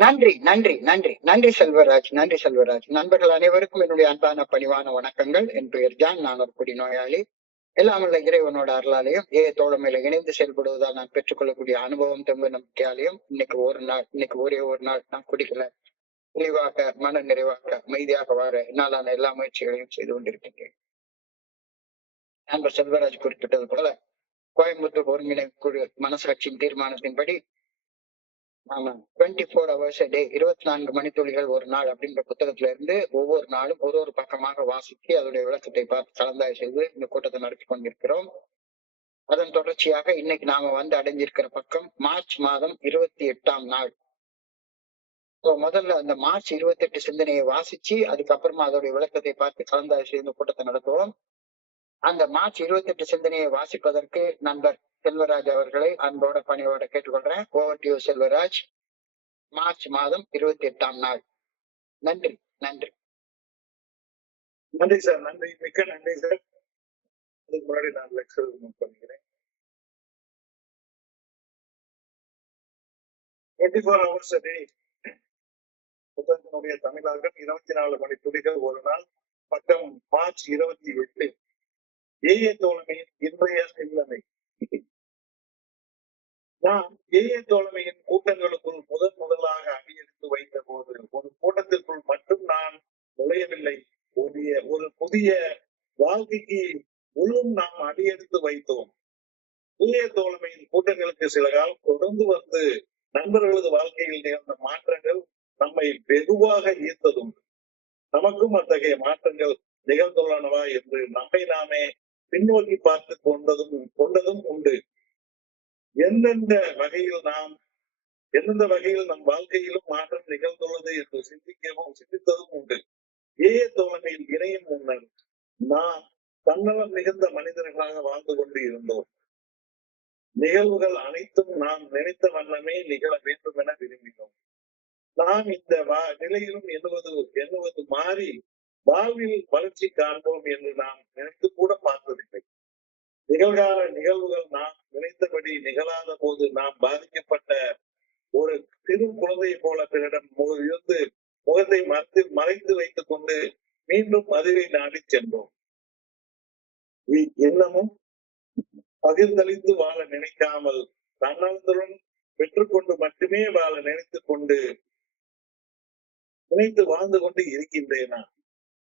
நன்றி, நன்றி, நன்றி, நன்றி செல்வராஜ், நன்றி செல்வராஜ். நண்பர்கள் அனைவருக்கும் என்னுடைய அன்பான பணிவான வணக்கங்கள். என் பெயர் ஜான். நான் ஒரு குடிநோயாளி. எல்லாம் வல்ல இறைவனோட அருளாலையும் தோழமையில இணைந்து செயல்படுவதால் நான் பெற்றுக்கொள்ளக்கூடிய அனுபவம் தெம்பு நம்பிக்கையாலையும் இன்னைக்கு ஒரே ஒரு நாள் நான் குடிக்கல, தெளிவாக மன நிறைவாக அமைதியாக வாழ என்னாலான எல்லா முயற்சிகளையும் செய்து கொண்டிருக்கின்றேன். நண்பர் செல்வராஜ் குறிப்பிட்டது போல கோயம்புத்தூர் ஒருங்கிணைப்பு குழு மனசாட்சியின் தீர்மானத்தின்படி ஆமா 24 hours a day, 24 மணித்துளிகள் ஒரு நாள் அப்படின்ற புத்தகத்துல இருந்து ஒவ்வொரு நாளும் ஒரு பக்கமாக வாசித்து அதனுடைய விளக்கத்தை பார்த்து கலந்தாய்வு செய்து இந்த கூட்டத்தை நடத்தி கொண்டிருக்கிறோம். அதன் தொடர்ச்சியாக இன்னைக்கு நாம வந்து அடைஞ்சிருக்கிற பக்கம் மார்ச் மாதம் 28ஆம் நாள். முதல்ல அந்த மார்ச் 28 சிந்தனையை வாசிச்சு அதுக்கப்புறமா அதோடைய விளக்கத்தை பார்த்து கலந்தாய்வு செய்து இந்த கூட்டத்தை நடத்துவோம். அந்த மார்ச் 28 சிந்தனையை வாசிப்பதற்கு நண்பர் செல்வராஜ் அவர்களை அன்போட பணியோட கேட்டுக்கொள்றேன். Over to you Selvaraj. March மாதம் 28ஆம் நாள். நன்றி, நன்றி. நன்றி சார், நன்றி, மிக்க நன்றி சார். அதுக்கு முன்னாடி நான் லெக்சர் பண்ணிக்கிறேன். 24 hours a day புத்தகத்தினுடைய தமிழாக்கம் 24 மணி துளிகள் ஒரு நாள், பக்கம் மார்ச் 28. ஏஏ தோழமையின் இன்றைய நிலைமை. நான் ஏஏ தோழமையின் கூட்டங்களுக்குள் முதலாக அடியெடுத்து வைத்த போது ஒரு கூட்டத்திற்குள் மட்டும் நான் நுழையவில்லை, ஒரு புதிய வாழ்க்கைக்கு முழுவதும் நாம் அடியெடுத்து வைத்தோம். ஏஏ தோழமையின் கூட்டங்களுக்கு சில காலம் தொடர்ந்து வந்து நண்பர்களது வாழ்க்கையில் நிகழ்ந்த மாற்றங்கள் நம்மை வெகுவாக ஈர்த்ததுண்டு. நமக்கும் அத்தகைய மாற்றங்கள் நிகழ்ந்துள்ளனவா என்று நம்மை நாமே பின்னோக்கி பார்த்து கொண்டதும் உண்டு. எந்தெந்த வகையில் நம் வாழ்க்கையிலும் மாற்றம் நிகழ்ந்துள்ளது என்று சிந்தித்ததும் உண்டு. ஏஏ தோழமையில் இணையும் முன்னர் நாம் தன்னலம் மிகுந்த மனிதர்களாக வாழ்ந்து கொண்டு இருந்தோம். நிகழ்வுகள் அனைத்தும் நாம் நினைத்த வண்ணமே நிகழ வேண்டும் என விரும்பினோம். நாம் இந்த நிலையிலும் எண்ணுவது மாறி வாழ்வில் வளர்ச்சி காண்போம் என்று நாம் நினைத்து கூட பார்த்ததில்லை. நிகழ்கால நிகழ்வுகள் நாம் நினைத்தபடி நிகழாத போது நாம் பாதிக்கப்பட்ட ஒரு சிறு குழந்தை போல பிறரிடம் இருந்து முகத்தை மறைத்து வைத்துக் கொண்டு மீண்டும் அதுவை நாடி சென்றோம். இன்னமும் பகிர்ந்தளித்து வாழ நினைக்காமல் தன்னலத்துடன் பெற்றுக்கொண்டு மட்டுமே வாழ நினைத்து வாழ்ந்து கொண்டு இருக்கின்றேனா?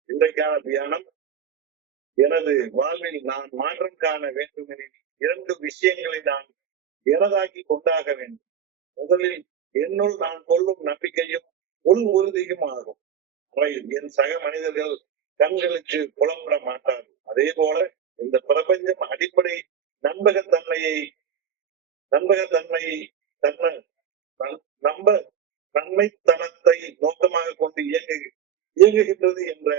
இன்றைக்கான தியானம், எனது வாழ்வில் நான் மாற்றம் காண வேண்டும் எனில் 2 விஷயங்களை நான் எனதாக்கி கொண்டாக வேண்டும். முதலில் என்னுள் நான் கொள்ளும் நம்பிக்கையும் உள் உறுதியும் ஆகும். அவை என் சக மனிதர்கள் கண்களுக்கு புலப்பட மாட்டார்கள். அதே போல இந்த பிரபஞ்சம் அடிப்படை நன்மைத்தனத்தை நோக்கமாக கொண்டு இயங்குகின்றது என்ற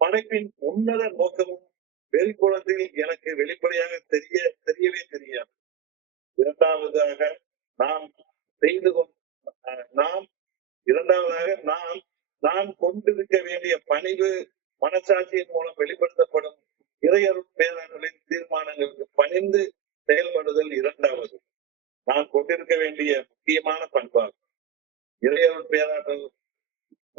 படைப்பின் உன்னத நோக்கமும் வெளிப்புறத்தில் எனக்கு வெளிப்படையாக தெரியவே தெரியாது. இரண்டாவதாக நான் கொண்டிருக்க வேண்டிய பணிவு மனசாட்சியின் மூலம் வெளிப்படுத்தப்படும் இறையருள் பேரர்களின் தீர்மானங்களுக்கு பணிந்து செயல்படுதல் இரண்டாவது நான் கொண்டிருக்க வேண்டிய முக்கியமான பண்பாகும். இறையருள் பேராற்றல்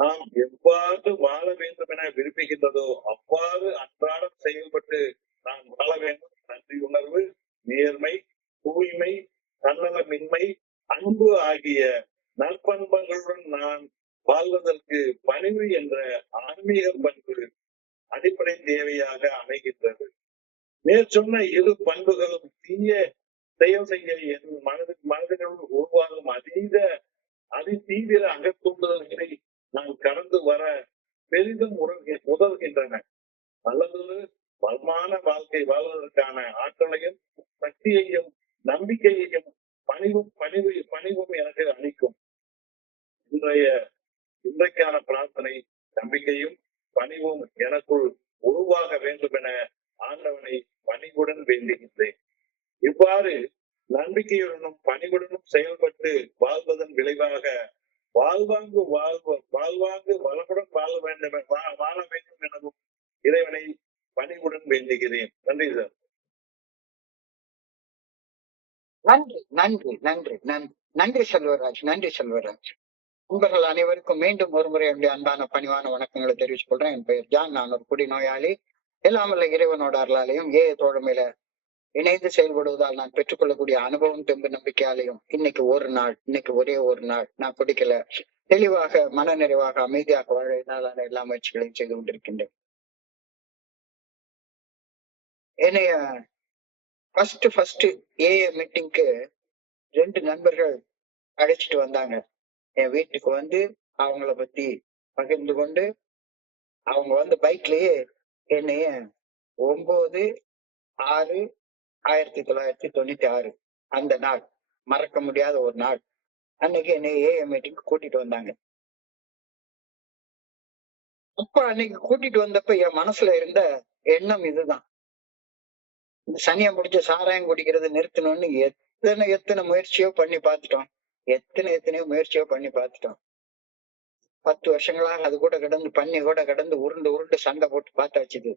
நாம் எவ்வாறு வாழ வேண்டும் என விரும்புகின்றதோ அவ்வாறு அன்றாடம் செயல்பட்டு நான் வாழ வேண்டும். நன்றி உணர்வு, நேர்மை, தூய்மை, தன்னலமின்மை, அன்பு ஆகிய நற்பண்பங்களுடன் நான் வாழ்வதற்கு பணிவு என்ற ஆன்மீக பண்பு அடிப்படை தேவையாக அமைகின்றது. மேற்சொன்ன இரு பண்புகளும் தீய செயல் செய்ய என் மனதினுள் உருவாகும் அதிதீவிர அகத்தூண்டுதல்களை நான் கடந்து வர பெரிதும் உதவுகின்றன. நல்லதொரு வளமான வாழ்க்கை வாழ்வதற்கான ஆற்றலையும் சக்தியையும் நம்பிக்கையையும் பணிவும் எனக்கு அளிக்கும். இன்றைக்கான பிரார்த்தனை நம்பிக்கையும் பணிவும் எனக்குள் உருவாக வேண்டும் என ஆண்டவனை பணிவுடன் வேண்டுகின்றேன். இவ்வாறு நம்பிக்கையுடனும் பணிவுடனும் செயல்பட்டு வாழ்வதன் விளைவாக வாழ்வாங்கு வளமுடன் வாழ வேண்டும் எனவும் இறைவனை பணிவுடன் வேண்டுகிறேன். நன்றி சார். நன்றி, நன்றி, நன்றி, நன்றி, நன்றி செல்வராஜ், நன்றி செல்வராஜ். நண்பர்கள் அனைவருக்கும் மீண்டும் ஒருமுறை என்னுடைய அன்பான பணிவான வணக்கங்களை தெரிவித்துக் கொள்றேன். என் பெயர் ஜான். நான் ஒரு குடிநோயாளி. எல்லாம் வல்ல இறைவனோட அருளாலையும் தோழமையில இணைந்து செயல்படுவதால் நான் பெற்றுக்கொள்ளக்கூடிய அனுபவம் தெம்பு நம்பிக்கையாலையும் இன்னைக்கு ஒரே ஒரு நாள் நான் குடிக்கல, தெளிவாக மன நிறைவாக அமைதியாக வாழ என்னாலான எல்லா முயற்சிகளையும் செய்து கொண்டிருக்கின்றேன். என்னைய ஃபர்ஸ்ட் மீட்டிங்க்கு 2 நண்பர்கள் அழைச்சிட்டு வந்தாங்க. என் வீட்டுக்கு வந்து அவங்கள பத்தி பகிர்ந்து கொண்டு, அவங்க வந்து பைக்லயே என்னைய 9/6/1996 அந்த நாள் மறக்க முடியாத ஒரு நாள். அன்னைக்கு என்னைய மீட்டிங் கூட்டிட்டு வந்தாங்க. அப்ப அன்னைக்கு கூட்டிட்டு வந்தப்ப என் மனசுல இருந்த எண்ணம் இதுதான். இந்த சனியை முடிச்ச சாராயம் குடிக்கிறது நிறுத்தணும்னு எத்தனை முயற்சியோ பண்ணி பார்த்துட்டோம். எத்தனையோ முயற்சியோ பண்ணி பார்த்துட்டோம். 10 வருஷங்களாக அது கூட கடந்து உருண்டு சண்டை போட்டு பார்த்தாச்சு.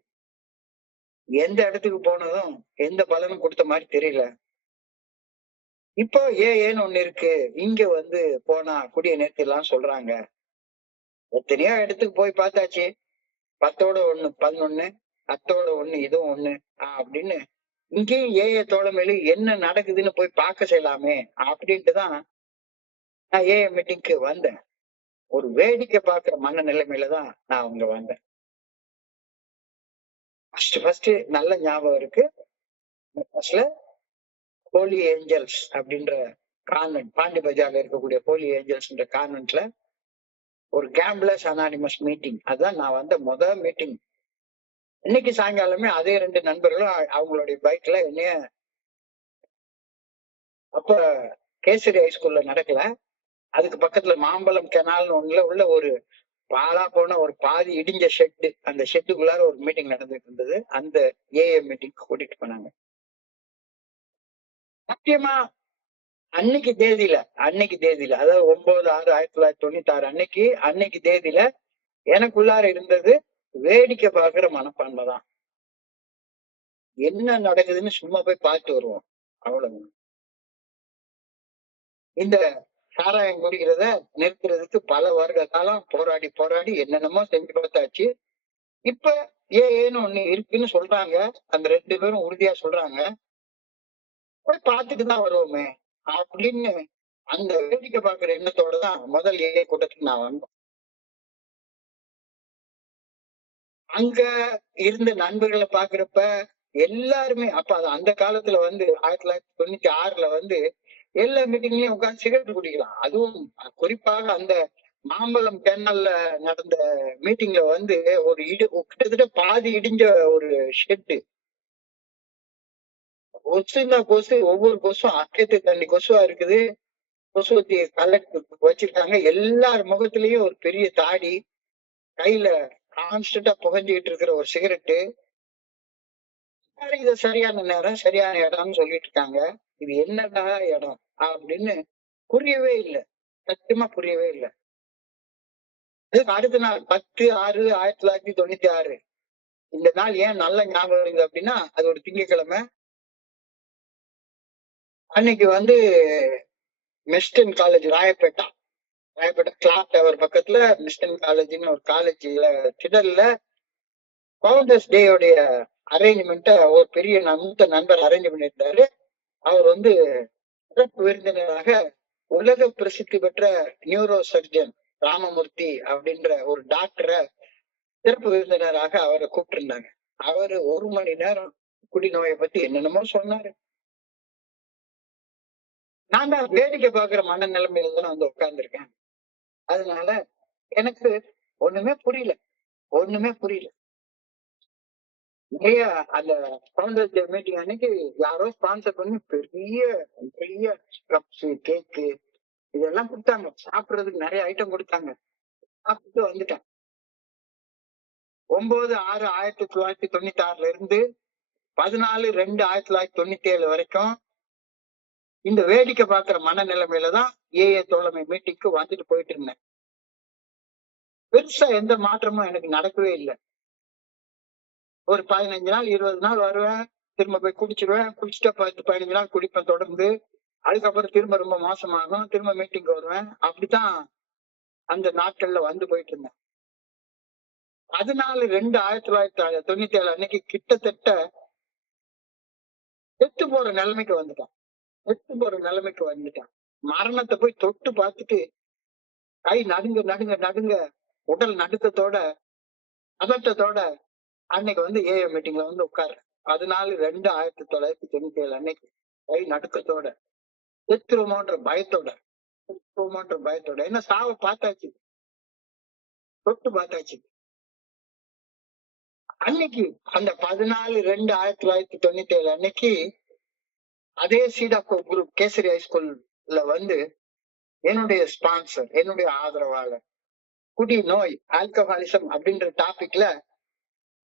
எந்த இடத்துக்கு போனதும் எந்த பலனும் கொடுத்த மாதிரி தெரியல. இப்போ ஏன்னு ஒண்ணு இருக்கு. இங்க வந்து போனா குடிய நிறுத்திடலாம் சொல்றாங்க. எத்தனையோ இடத்துக்கு போய் பார்த்தாச்சு. 10ஓட 1 11, 10ஓட 1 இதுவும் 1 அப்படின்னு இங்கேயும் தோழமையில என்ன நடக்குதுன்னு போய் பார்க்க செய்யலாமே அப்படின்ட்டுதான் நான் மீட்டிங்க்கு வந்தேன். ஒரு வேடிக்கை பார்க்கிற மன நிலைமையில தான் நான் அங்க வந்தேன். ஃபர்ஸ்ட் நல்ல ஞாபகம் இருக்கு. ஹோலி ஏஞ்சல்ஸ் அப்படின்ற கான்வென்ட், பாண்டி பஜார்ல இருக்கக்கூடிய ஹோலி ஏஞ்சல்ஸ் கான்வென்ட்ல ஒரு கேம்பிளர்ஸ் அனானிமஸ் மீட்டிங். அதான் நான் வந்த முதல் மீட்டிங். இன்னைக்கு சாயங்காலமே அதே 2 நண்பர்களும் அவங்களுடைய பைக்ல என்னைய, அப்ப கேசரி ஹைஸ்கூல்ல நடக்கல, அதுக்கு பக்கத்துல மாம்பழம் கெனால்னு ஒண்ணுல உள்ள ஒரு பாலா போன ஒரு பாதி இடிஞ்ச ஷெட்டு, அந்த ஷெட்டுக்குள்ளார ஒரு மீட்டிங் நடந்துட்டு இருந்தது. அந்த மீட்டிங் கூட்டிட்டு போனாங்க. சத்தியமா அன்னைக்கு தேதியில அதாவது 9/6/1996 அன்னைக்கு தேதியில எனக்குள்ளார இருந்தது வேடிக்கை பார்க்கிற மனப்பான்மை தான். என்ன நடக்குதுன்னு சும்மா போய் பார்த்து வருவோம், அவ்வளவு. இந்த சாராயம் குடிக்கிறத நிறுத்துறதுக்கு பல வருட காலம் போராடி என்னென்னமோ செஞ்சு பார்த்தாச்சு. இப்ப ஏன்னு ஒண்ணு இருக்குன்னு சொல்றாங்க. அந்த 2 பேரும் உறுதியா சொல்றாங்க. போய் பார்த்துட்டு தான் வருவோமே அப்படின்னு அந்த வேடிக்கை பார்க்கிற எண்ணத்தோட தான் முதல் கூட்டத்துக்கு நான் வந்தேன். அங்க இருந்த நண்பர்களை பாக்குறப்ப எல்லாருமே, அப்ப அந்த காலத்துல வந்து 1996ல வந்து எல்லா மீட்டிங்லயும் உட்கார்ந்து சிகரெட் குடிக்கலாம். அதுவும் குறிப்பாக அந்த மாம்பழம் கேனல்ல நடந்த மீட்டிங்ல வந்து ஒரு கிட்டத்தட்ட பாதி இடிஞ்ச ஒரு ஷெட்டு. கொசு, ஒவ்வொரு கொசும் அக்கத்து தண்ணி கொசுவா இருக்குது. கொசுவத்தி கலெக்ட் வச்சிருக்காங்க. எல்லார் முகத்திலயும் ஒரு பெரிய தாடி, கையில கான்ஸ்டன்டா புகஞ்சுக்கிட்டு இருக்கிற ஒரு சிகரெட்டு. இது சரியான நேரம், சரியான இடம்னு சொல்லிட்டு இருக்காங்க. இது என்னடா இடம் அப்படின்னு புரியவே இல்லை. சத்தியமா புரியவே இல்லை. அதுக்கு அடுத்த நாள் 10/6/1996 இந்த நாள் ஏன் நல்ல ஞாபகம் இருக்குது அப்படின்னா, அது ஒரு திங்கட்கிழமை. அன்னைக்கு வந்து மிஸ்டன் காலேஜ் ராயப்பேட்டா கிளாக் டவர் பக்கத்துல மிஸ்டன் காலேஜ்னு ஒரு காலேஜ்ல திடல்ல ஃபவுண்டர்ஸ் டேயோடைய அரேஞ்ச்மெண்ட்ட ஒரு பெரிய மூத்த நண்பர் அரேஞ்ச் பண்ணியிருந்தாரு. அவர் வந்து சிறப்பு விருந்தினராக உலக பிரசித்தி பெற்ற நியூரோ சர்ஜன் ராமமூர்த்தி அப்படின்ற ஒரு டாக்டரை சிறப்பு விருந்தினராக அவரை கூப்பிட்டிருந்தாங்க. அவரு 1 மணி நேரம் குடிநோயை பத்தி என்னென்னமோ சொன்னாரு. நான் தான் வேடிக்கை பார்க்கிற மனநிலைமையில தான் வந்து உட்கார்ந்துருக்கேன். அதனால எனக்கு ஒண்ணுமே புரியல. நிறைய அந்த ஃபவுண்டர்ஸ் டே மீட்டிங் அன்னைக்கு யாரோ ஸ்பான்சர் பண்ணி பெரிய கப்ஸ், கேக்கு இதெல்லாம் கொடுத்தாங்க. சாப்பிடுறதுக்கு நிறைய ஐட்டம் கொடுத்தாங்க. சாப்பிட்டு வந்துட்டேன். 9/6/1996 இருந்து 14/2/1997 வரைக்கும் இந்த வேடிக்கை பார்க்கிற மனநிலைமையில தான் தோழமை மீட்டிங்க்கு வந்துட்டு போயிட்டு இருந்தேன். பெருசா எந்த மாற்றமும் எனக்கு நடக்கவே இல்லை. ஒரு 15 நாள் 20 நாள் வருவேன், திரும்ப போய் குடிச்சிருவேன். குடிச்சிட்டா 10-15 நாள் குடிப்பேன் தொடர்ந்து. அதுக்கப்புறம் திரும்ப ரொம்ப மோசமாகும், திரும்ப மீட்டிங் வருவேன். அப்படித்தான் அந்த நாட்கள்ல வந்து போயிட்டு இருந்தேன். 14/2/1997 அன்னைக்கு கிட்டத்தட்ட செத்து போற நிலைமைக்கு வந்துட்டான். செத்து போற நிலைமைக்கு வந்துட்டான். மரணத்தை போய் தொட்டு பார்த்துட்டு கை நடுங்க நடுங்க நடுங்க, உடல் நடுக்கத்தோட பதட்டத்தோட அன்னைக்கு வந்து ஏஏ மீட்டிங்ல வந்து உட்கார்றேன். 14/2/1997 அன்னைக்கு கை நடுக்கத்தோட, செத்துருமோன்ற பயத்தோட, செத்துருமோன்ற பயத்தோட. என்ன சாவ பார்த்தாச்சு, தொட்டு பார்த்தாச்சு. அன்னைக்கு அந்த 14/2/1997 அன்னைக்கு அதே சீடாக்கோ குரூப் கேசரி ஹைஸ்கூல்ல வந்து என்னுடைய ஸ்பான்சர், என்னுடைய ஆதரவாளர், குடி நோய் ஆல்கஹாலிசம் அப்படின்ற டாபிக்ல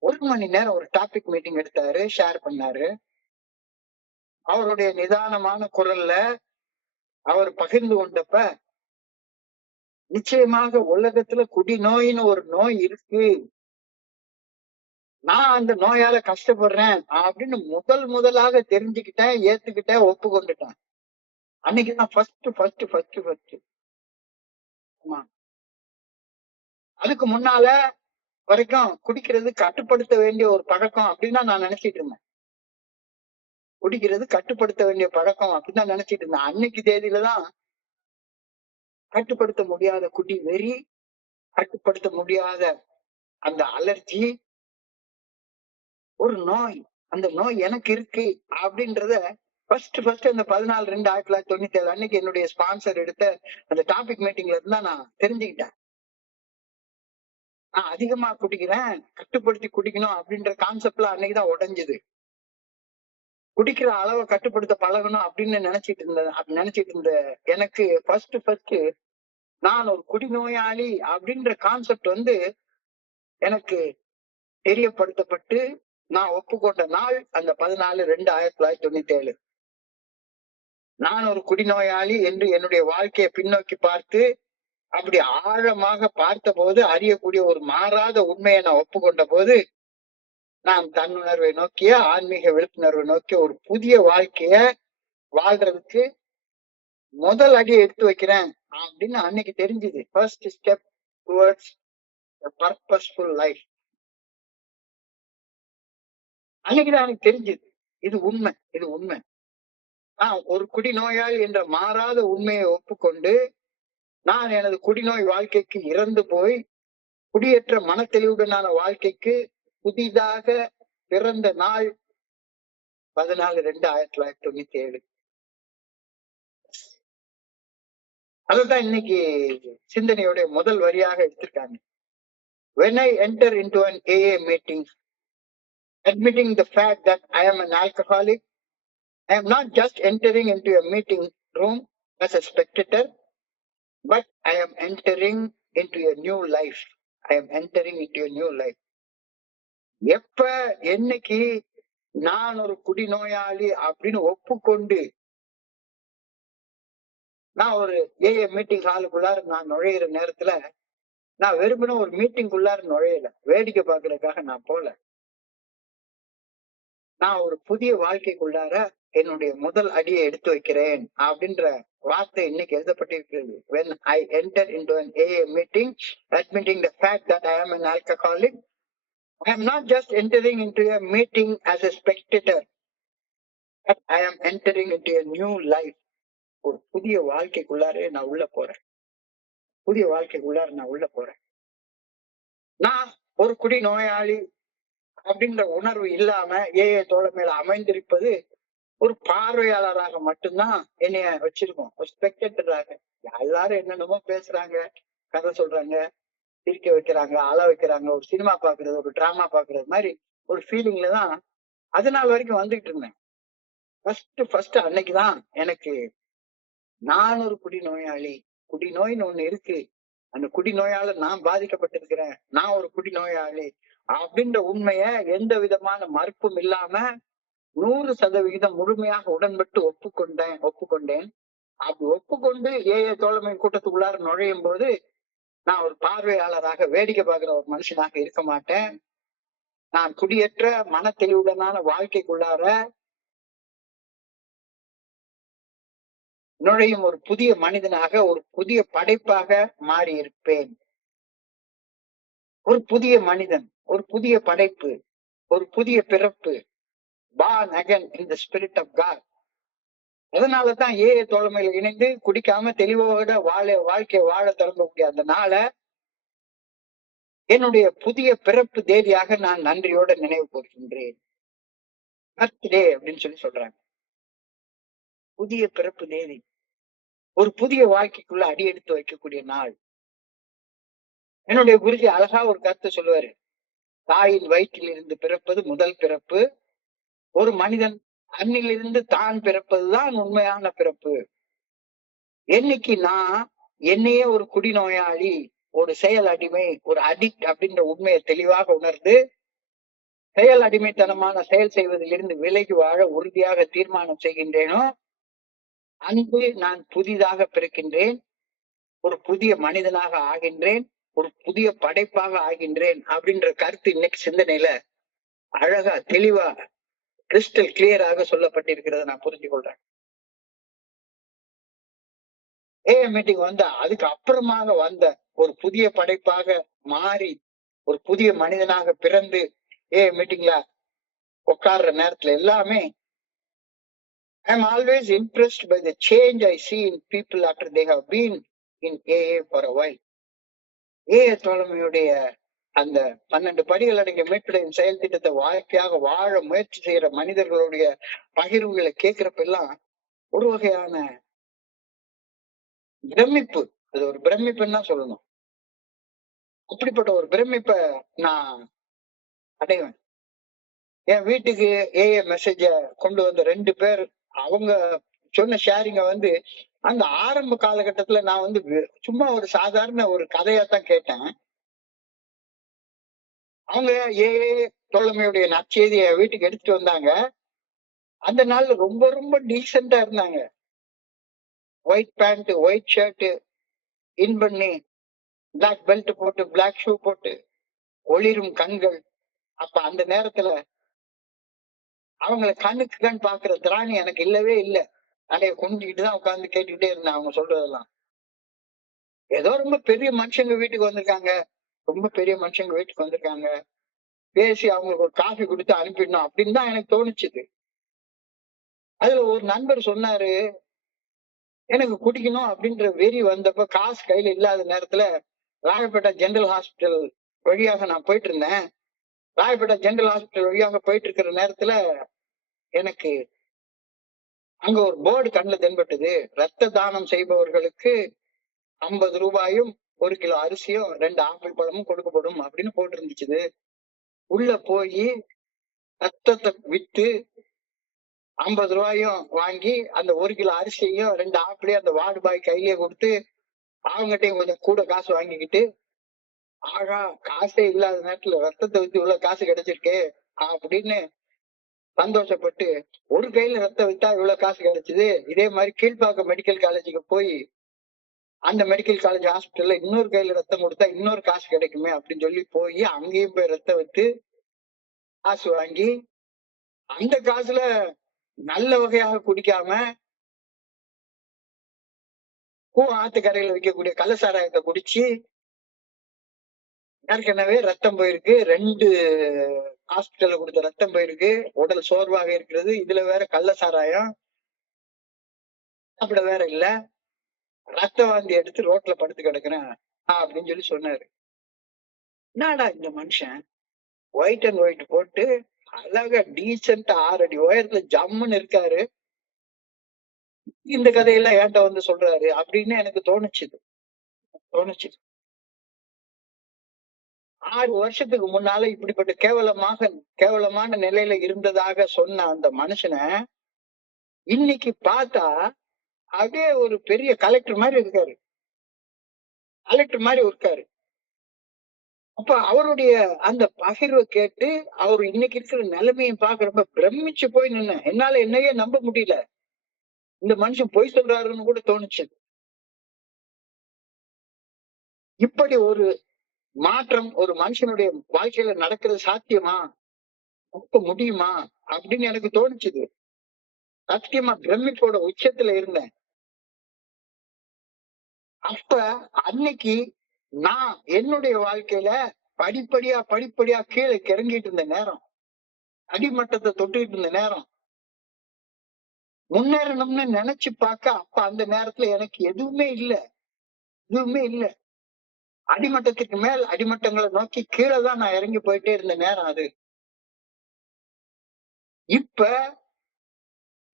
1 மணி நேரம் ஒரு டாபிக் மீட்டிங் எடுத்தாரு, ஷேர் பண்ணாரு. அவருடைய நிதானமான குரல்ல அவர் பகிர்ந்து கொண்டப்ப, நிச்சயமாக உலகத்துல குடி நோயின்னு ஒரு நோய் இருக்கு, நான் அந்த நோயால கஷ்டப்படுறேன் அப்படின்னு முதலாக தெரிஞ்சுக்கிட்டேன், ஏத்துக்கிட்டேன், ஒப்புக்கொண்டுட்டேன். அன்னைக்குதான் ஃபர்ஸ்ட். ஆமா. அதுக்கு முன்னால வரைக்கும் குடிக்கிறது கட்டுப்படுத்த வேண்டிய ஒரு பழக்கம் அப்படின்னு நான் நினைச்சிட்டு இருந்தேன். குடிக்கிறது கட்டுப்படுத்த வேண்டிய பழக்கம் அப்படின்னு தான் நினைச்சிட்டு இருந்தேன். அன்னைக்கு தேதியிலதான் கட்டுப்படுத்த முடியாத குடி வெறி, கட்டுப்படுத்த முடியாத அந்த அலர்ஜி, ஒரு நோய், அந்த நோய் எனக்கு இருக்கு அப்படின்றத ஃபர்ஸ்ட் அந்த 14/2/1997 அன்னைக்கு என்னுடைய ஸ்பான்சர் எடுத்த அந்த டாபிக் மீட்டிங்ல இருந்தா நான் தெரிஞ்சுக்கிட்டேன். நான் அதிகமா குடிக்கிறேன், கட்டுப்படுத்தி குடிக்கணும் அப்படின்ற கான்செப்ட்ல அன்னைக்குதான் உடைஞ்சது. குடிக்கிற அளவை கட்டுப்படுத்த பழகணும் அப்படின்னு நினைச்சிட்டு இருந்த எனக்கு ஃபர்ஸ்ட் நான் ஒரு குடிநோயாளி அப்படின்ற கான்செப்ட் வந்து எனக்கு தெரியப்படுத்தப்பட்டு நான் ஒப்புக்கொண்ட நாள் அந்த 14/2/1997. நான் ஒரு குடிநோயாளி என்று என்னுடைய வாழ்க்கையை பின்னோக்கி பார்த்து அப்படி ஆழமாக பார்த்த போது அறியக்கூடிய ஒரு மாறாத உண்மையை நான் ஒப்புக்கொண்ட போது, நான் தன்னுணர்வை நோக்கிய, ஆன்மீக விழிப்புணர்வை நோக்கிய ஒரு புதிய வாழ்க்கைய வாழ்றதுக்கு முதல் அடியை எடுத்து வைக்கிறேன் அப்படின்னு அன்னைக்கு தெரிஞ்சுது. First step towards purposeful life. அன்னைக்குதான் எனக்கு தெரிஞ்சுது, இது உண்மை, இது உண்மை. ஒரு குடிநோயாளி என்ற மாறாத உண்மையை ஒப்புக்கொண்டு நான் எனது குடிநோய் வாழ்க்கைக்கு இறந்து போய் குடியேற்ற மனத்தெளிவுடனான வாழ்க்கைக்கு புதிதாக பிறந்த நாள் 14/2/1997. அதுதான் இன்னைக்கு சிந்தனையுடைய முதல் வரியாக எடுத்திருக்காங்க. When I enter into an AA meeting, admitting the fact that I am an alcoholic, I am not just entering into a meeting room as a spectator, but I am entering into a new life. I am entering into a new life. எப்ப என்னைக்கு நான் ஒரு குடிநோயாளி அப்படின்னு ஒப்புக்கொண்டு நான் ஒரு AA meeting ஹாலுக்குள்ளார நான் நுழையிற நேரத்துல நான் வெறுமனே ஒரு மீட்டிங்குள்ளார நுழையல, வேடிக்கை பாக்குறதுக்காக நான் போல. நான் ஒரு புதிய வாழ்க்கைக்குள்ளார என்னுடைய முதல் அடியை எடுத்து வைக்கிறேன் அப்படின்ற வார்த்தை இன்னைக்கு எழுதப்பட்டிருக்கிறது. When I enter into an AA meeting, admitting the fact that I am an alcoholic, I am not just entering into a meeting as a spectator, but I am entering into a new life. ஒரு புதிய வாழ்க்கைக்குள்ளார நான் உள்ள போறேன், புதிய வாழ்க்கைக்குள்ளார நான் உள்ள போறேன். நான் ஒரு குடிநோயாளி அப்படின்ற உணர்வு இல்லாம ஏஏ தோழமையில அமைந்திருப்பது ஒரு பார்வையாளராக மட்டும்தான் என்னைய வச்சிருக்கோம், ஒரு ஸ்பெக்டேட்டராக. எல்லாரும் என்னென்னமோ பேசுறாங்க, கதை சொல்றாங்க, சிரிக்க வைக்கிறாங்க, அழ வைக்கிறாங்க, ஒரு சினிமா பாக்குறது, ஒரு டிராமா பாக்குறது மாதிரி ஒரு ஃபீலிங்ல தான் அது நாள் வரைக்கும் வந்துகிட்டு இருந்தேன். ஃபர்ஸ்ட் அன்னைக்குதான் எனக்கு நான் ஒரு குடிநோயாளி, குடிநோயின்னு ஒண்ணு இருக்கு, அந்த குடிநோயால நான் பாதிக்கப்பட்டிருக்கிறேன், நான் ஒரு குடிநோயாளி அப்படின்ற உண்மைய எந்த விதமான மறுப்பும் இல்லாம 100% முழுமையாக உடன்பட்டு ஒப்புக்கொண்டேன். அப்படி ஒப்புக்கொண்டு ஏஏ தோழமை கூட்டத்துக்குள்ளார நுழையும் போது நான் ஒரு பார்வையாளராக வேடிக்கை பார்க்கிற ஒரு மனுஷனாக இருக்க மாட்டேன். நான் குடியேற்ற மன தெளிவுடனான வாழ்க்கைக்குள்ளார நுழையும் ஒரு புதிய மனிதனாக, ஒரு புதிய படைப்பாக மாறி இருப்பேன். ஒரு புதிய மனிதன், ஒரு புதிய படைப்பு, ஒரு புதிய பிறப்பு, born again in the spirit of God. அதனாலதான் ஏஏ தோழமையில இணைந்து குடிக்காம தெளிவோட வாழ்க்கையை வாழ தொடங்கக்கூடிய அந்த நாளை என்னுடைய புதிய பிறப்பு தேதியாக நான் நன்றியோட நினைவு கூறுகின்றேன். பர்த்டே அப்படின்னு சொல்லி சொல்றாங்க. புதிய பிறப்பு தேதி, ஒரு புதிய வாழ்க்கைக்குள்ள அடி எடுத்து வைக்கக்கூடிய நாள். என்னுடைய குருஜி அழகா ஒரு கருத்தை சொல்லுவாரு. தாயின் வயிற்றில் இருந்து பிறப்பது முதல் பிறப்பு. ஒரு மனிதன் அன்னிலிருந்து தான் பிறப்பதுதான் உண்மையான பிறப்பு. என்னைக்கு நான் என்னையே ஒரு குடிநோயாளி, ஒரு செயல் அடிமை, ஒரு அடிக்ட் அப்படின்ற உண்மையை தெளிவாக உணர்ந்து செயல் அடிமைத்தனமான செயல் செய்வதிலிருந்து விலகி வாழ உறுதியாக தீர்மானம் செய்கின்றேனோ, அன்பு நான் புதிதாக பிறக்கின்றேன், ஒரு புதிய மனிதனாக ஆகின்றேன், ஒரு புதிய படைப்பாக ஆகின்றேன் அப்படின்ற கருத்து இன்னைக்கு சிந்தனையில அழகா தெளிவா கிறிஸ்டல் கிளியராக சொல்லப்பட்டிருக்கிறத நான் புரிஞ்சு கொள்றேன். ஏஏ மீட்டிங் வந்தா அதுக்கு அப்புறமாக வந்த ஒரு புதிய படைப்பாக மாறி ஒரு புதிய மனிதனாக பிறந்து ஏஏ மீட்டிங்ல உட்கார்ற நேரத்துல எல்லாமே I'm always impressed by the change I see in people after they have been in AA for a while. AA தோழமையுடைய அந்த 12 படிகள் அடங்கிய மீட்புடைய செயல் திட்டத்தை வாழ்க்கையாக வாழ முயற்சி செய்யற மனிதர்களுடைய பகிர்வுகளை கேட்கிறப்ப எல்லாம் ஒரு வகையான பிரமிப்பு. அது ஒரு பிரமிப்புன்னு தான் சொல்லணும். அப்படிப்பட்ட ஒரு பிரமிப்பை நான் அடைவேன். என் வீட்டுக்கு ஏஏ மெசேஜ கொண்டு வந்த 2 பேர் அவங்க சொன்ன ஷேரிங்க அந்த ஆரம்ப காலகட்டத்துல நான் சும்மா ஒரு சாதாரண ஒரு கதையாத்தான் கேட்டேன். அவங்க ஏஏ தோழமையுடைய நற்செய்திய வீட்டுக்கு எடுத்துட்டு வந்தாங்க. அந்த நாள்ல ரொம்ப ரொம்ப டீசெண்டா இருந்தாங்க. ஒயிட் பேண்ட், ஒயிட் ஷர்ட் இன் பண்ணி, பிளாக் பெல்ட் போட்டு, பிளாக் ஷூ போட்டு, ஒளிரும் கண்கள். அப்ப அந்த நேரத்துல அவங்களை கண்ணுக்கு கண் பாக்குற திராணி எனக்கு இல்லவே இல்லை. அடைய குனிஞ்சுக்கிட்டு தான் உட்கார்ந்து கேட்டுக்கிட்டே இருந்தேன் அவங்க சொல்றதெல்லாம். ஏதோ ரொம்ப பெரிய மனுஷங்க வீட்டுக்கு வந்திருக்காங்க, ரொம்ப பெரிய மனுஷங்க வீட்டுக்கு வந்திருக்காங்க, பேசி அவங்களுக்கு ஒரு காஃபி கொடுத்து அனுப்பிடணும் அப்படின்னு தான் எனக்கு தோணுச்சுது. அதுல ஒரு நண்பர் சொன்னாரு, எனக்கு குடிக்கணும் அப்படின்ற வெறி வந்தப்ப காசு கையில இல்லாத நேரத்துல ராயப்பேட்டை ஜெனரல் ஹாஸ்பிட்டல் வழியாக நான் போயிட்டு இருந்தேன். ராயப்பேட்டை ஜெனரல் ஹாஸ்பிட்டல் வழியாக போயிட்டு இருக்கிற நேரத்துல எனக்கு அங்க ஒரு போர்டு கண்ணுல தென்பட்டது. ரத்த தானம் செய்பவர்களுக்கு 50 ரூபாயும் 1 கிலோ அரிசியும் 2 ஆப்பிள் பழமும் கொடுக்கப்படும் அப்படின்னு போட்டு இருந்துச்சு. உள்ள போய் ரத்தத்தை வித்து 50 ரூபாயும் வாங்கி அந்த 1 கிலோ அரிசியையும் 2 ஆப்பிளையும் அந்த வார்டு பாய் கையிலேயே கொடுத்து அவங்ககிட்டயும் கொஞ்சம் கூட காசு வாங்கிக்கிட்டு, ஆகா காசே இல்லாத நேரத்துல ரத்தத்தை வித்து இவ்வளவு காசு கிடைச்சிருக்கு அப்படின்னு சந்தோஷப்பட்டு, ஒரு கையில ரத்தம் வித்தா இவ்வளவு காசு கிடைச்சது, இதே மாதிரி கீழ்ப்பாக்கம் மெடிக்கல் காலேஜுக்கு போய் அந்த மெடிக்கல் காலேஜ் ஹாஸ்பிட்டல்ல இன்னொரு கையில ரத்தம் கொடுத்தா இன்னொரு காசு கிடைக்குமே அப்படின்னு சொல்லி போய் அங்கேயும் போய் ரத்தம் வித்து காசு வாங்கி, அந்த காசுல நல்ல வகையாக குடிக்காம ஆத்துக்கரையில வைக்கக்கூடிய கள்ளசாராயத்தை குடிச்சு ஏற்கனவே ரத்தம் போயிருக்கு, 2 ஹாஸ்பிட்டல்ல கொடுத்த ரத்தம் போயிருக்கு, உடல் சோர்வாக இருக்கிறது, இதுல வேற கள்ளசாராயம் சாப்பிட வேற இல்ல, ரத்த வாந்தி எடுத்து ரோட்ல படுத்து கிடக்குறேன் அப்படின்னு சொல்லி சொன்னாரு. என்னடா இந்த மனுஷன் ஒயிட் அண்ட் ஒயிட் போட்டு அழகா டீசென்ட் 6 அடி உயரத்துல ஜம்முன்னு இருக்காரு, இந்த கதையெல்லாம் ஏன்ட்ட சொல்றாரு அப்படின்னு எனக்கு தோணுச்சு. 6 வருஷத்துக்கு முன்னால இப்படிப்பட்ட கேவலமான நிலையில இருந்ததாக சொன்ன அந்த மனுஷனை இன்னைக்கு பார்த்தா அப்படியே ஒரு பெரிய கலெக்டர் மாதிரி இருக்காரு. அப்ப அவருடைய அந்த பகிர்வை கேட்டு அவர் இன்னைக்கு இருக்கிற நிலைமையை பாக்குறப்ப பிரமிச்சு போய் நின்னேன். என்னால என்னையே நம்ப முடியல, இந்த மனுஷன் பொய் சொல்றாருன்னு கூட தோணுச்சு. இப்படி ஒரு மாற்றம் ஒரு மனுஷனுடைய வாழ்க்கையில நடக்கிறது சாத்தியமா, முடியுமா அப்படின்னு எனக்கு தோணுச்சுது. சத்தியமா பிரமிப்போட உச்சத்துல இருந்தேன். அப்ப அன்னைக்கு நான் என்னுடைய வாழ்க்கையில படிப்படியா கீழே கிறங்கிட்டு இருந்த நேரம், அடிமட்டத்தை தொட்டுக்கிட்டு இருந்த நேரம், முன்னேறணும்னு நினைச்சு பார்க்க அப்ப அந்த நேரத்துல எனக்கு எதுவுமே இல்ல. அடிமட்டத்துக்கு மேல் அடிமட்டங்களை நோக்கி கீழே தான் நான் இறங்கி போயிட்டே இருந்த நேரம் அது. இப்ப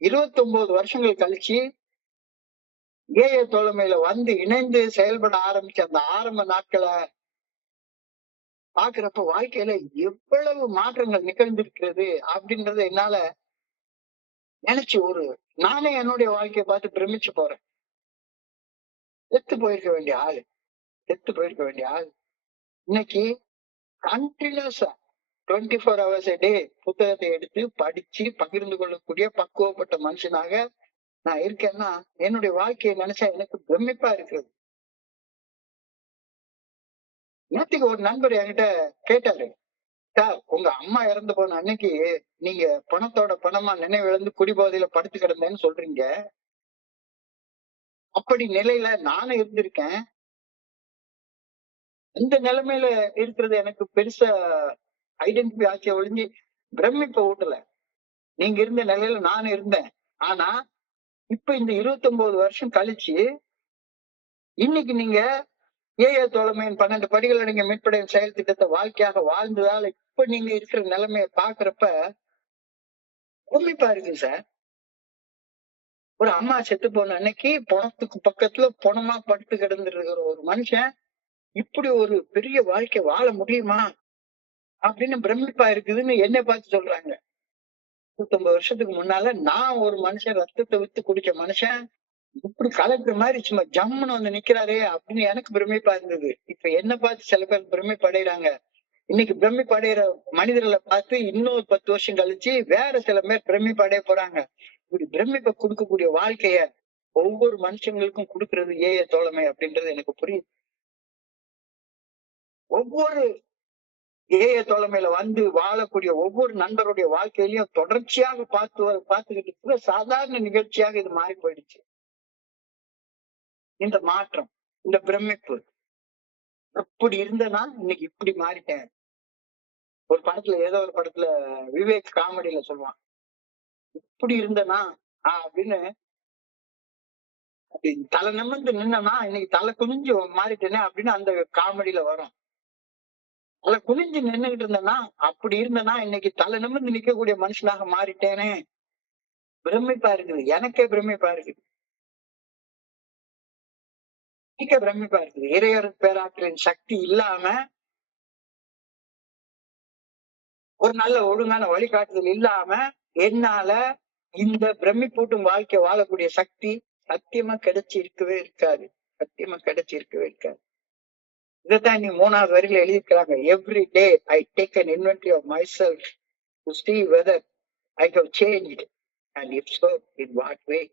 29 வருஷங்கள் கழிச்சு ஏஏ தோழமையில வந்து இணைந்து செயல்பட ஆரம்பிச்ச அந்த ஆரம்ப நாட்களை பாக்குறப்ப வாழ்க்கையில எவ்வளவு மாற்றங்கள் நிகழ்ந்திருக்கிறது அப்படின்றத என்னால நினைச்சு நானே என்னுடைய வாழ்க்கையை பார்த்து பிரமிச்சு போறேன். செத்து போயிருக்க வேண்டிய ஆளு இன்னைக்கு கண்டினியூஸா 24 ஹவர்ஸ் டே புத்தகத்தை எடுத்து படிச்சு பகிர்ந்து கொள்ளக்கூடிய பக்குவப்பட்ட மனுஷனாக நான் இருக்கேன்னா என்னுடைய வாழ்க்கையை நினைச்சா எனக்கு பிரமிப்பா இருக்குது. நேத்துக்கு ஒரு நண்பர் என்கிட்ட கேட்டாரு, சார் உங்க அம்மா இறந்து போன அன்னைக்கு நீங்க பணத்தோட பணமா நினைவிழந்து குடிபோதையில படுத்து கிடந்தேன்னு சொல்றீங்க. அப்படி நிலையில நானும் இருந்திருக்கேன். இந்த நிலைமையில இருக்கிறது எனக்கு பெருசா ஐடென்டிஃபை ஆச்சே ஒழிஞ்சு பிரமிப்பை ஊட்டல. நீங்க இருந்த நிலையில நானும் இருந்தேன். ஆனா இப்ப இந்த 29 வருஷம் கழிச்சு இன்னைக்கு நீங்க ஏஏ தோழமையின் 12 படிகள் அடங்கிய மீட்படையும் செயல் திட்டத்தை வாழ்க்கையாக வாழ்ந்ததால இப்ப நீங்க இருக்கிற நிலைமையை பாக்குறப்ப பிரமிப்பா இருக்கு சார். ஒரு அம்மா செத்து போன அன்னைக்கு பணத்துக்கு பக்கத்துல பணமா படுத்து கிடந்துருக்கிற ஒரு மனுஷன் இப்படி ஒரு பெரிய வாழ்க்கை வாழ முடியுமா அப்படின்னு பிரமிப்பா இருக்குதுன்னு என்னை பார்த்து சொல்றாங்க. 29 வருஷத்துக்கு முன்னால நான் ஒரு மனுஷன் ரத்தத்தை வித்து குடிச்ச மனுஷன் இப்படி கலெக்டர் மாதிரி சும்மா ஜம்முன்னு வந்து நிக்கிறாரே அப்படின்னு எனக்கு பிரமிப்பா இருந்தது. இப்ப என்ன பார்த்து சில பேர் பிரமிப்படைகிறாங்க. இன்னைக்கு பிரமிப்படைகிற மனிதர்களை பார்த்து இன்னொரு 10 வருஷம் கழிச்சு வேற சில பேர் பிரமிப்படைய போறாங்க. இப்படி பிரமிப்பை கொடுக்கக்கூடிய வாழ்க்கைய ஒவ்வொரு மனுஷங்களுக்கும் கொடுக்கறது ஏஏ தோழமை அப்படின்றது எனக்கு புரியுது. ஒவ்வொரு ஏஏ தோழமையில வந்து வாழக்கூடிய ஒவ்வொரு நண்பருடைய வாழ்க்கையிலையும் தொடர்ச்சியாக பார்த்துக்கிட்டு இருக்கிற சாதாரண நிகழ்ச்சியாக இது மாறி போயிடுச்சு. இந்த மாற்றம், இந்த பிரமிப்பு அப்படி இருந்தனா இன்னைக்கு இப்படி மாறிட்டேன். ஒரு படத்துல ஏதோ ஒரு படத்துல விவேக் காமெடியில சொல்லுவான், இப்படி இருந்தனா அப்படின்னு அப்படி தலை நிமிர்ந்து நின்னா இன்னைக்கு தலை குனிஞ்சு மாறிட்டேனே அப்படின்னு அந்த காமெடியில வரும். தலை குனிஞ்சு நின்னுகிட்டு இருந்தேன்னா அப்படி இருந்தனா இன்னைக்கு தலை நிமிர்ந்து நிக்கக்கூடிய மனுஷனாக மாறிட்டேனே. பிரமிப்பா இருக்குது, எனக்கே பிரமிப்பா இருக்குது. பிரமிப்பா இருக்குது. இறையர் பேராற்றலின் சக்தி இல்லாம ஒரு நல்ல ஒழுங்கான வழிகாட்டுதல் இல்லாம என்னால இந்த பிரமிப்பூட்டும் வாழ்க்கை வாழக்கூடிய சக்தி சத்தியமா கிடைச்சி இருக்கவே இருக்காது. இதைத்தான் நீ 3வது வரியில எழுதியிருக்கிறாங்க. Every day I take an inventory of myself to see whether I have changed and if so in what way.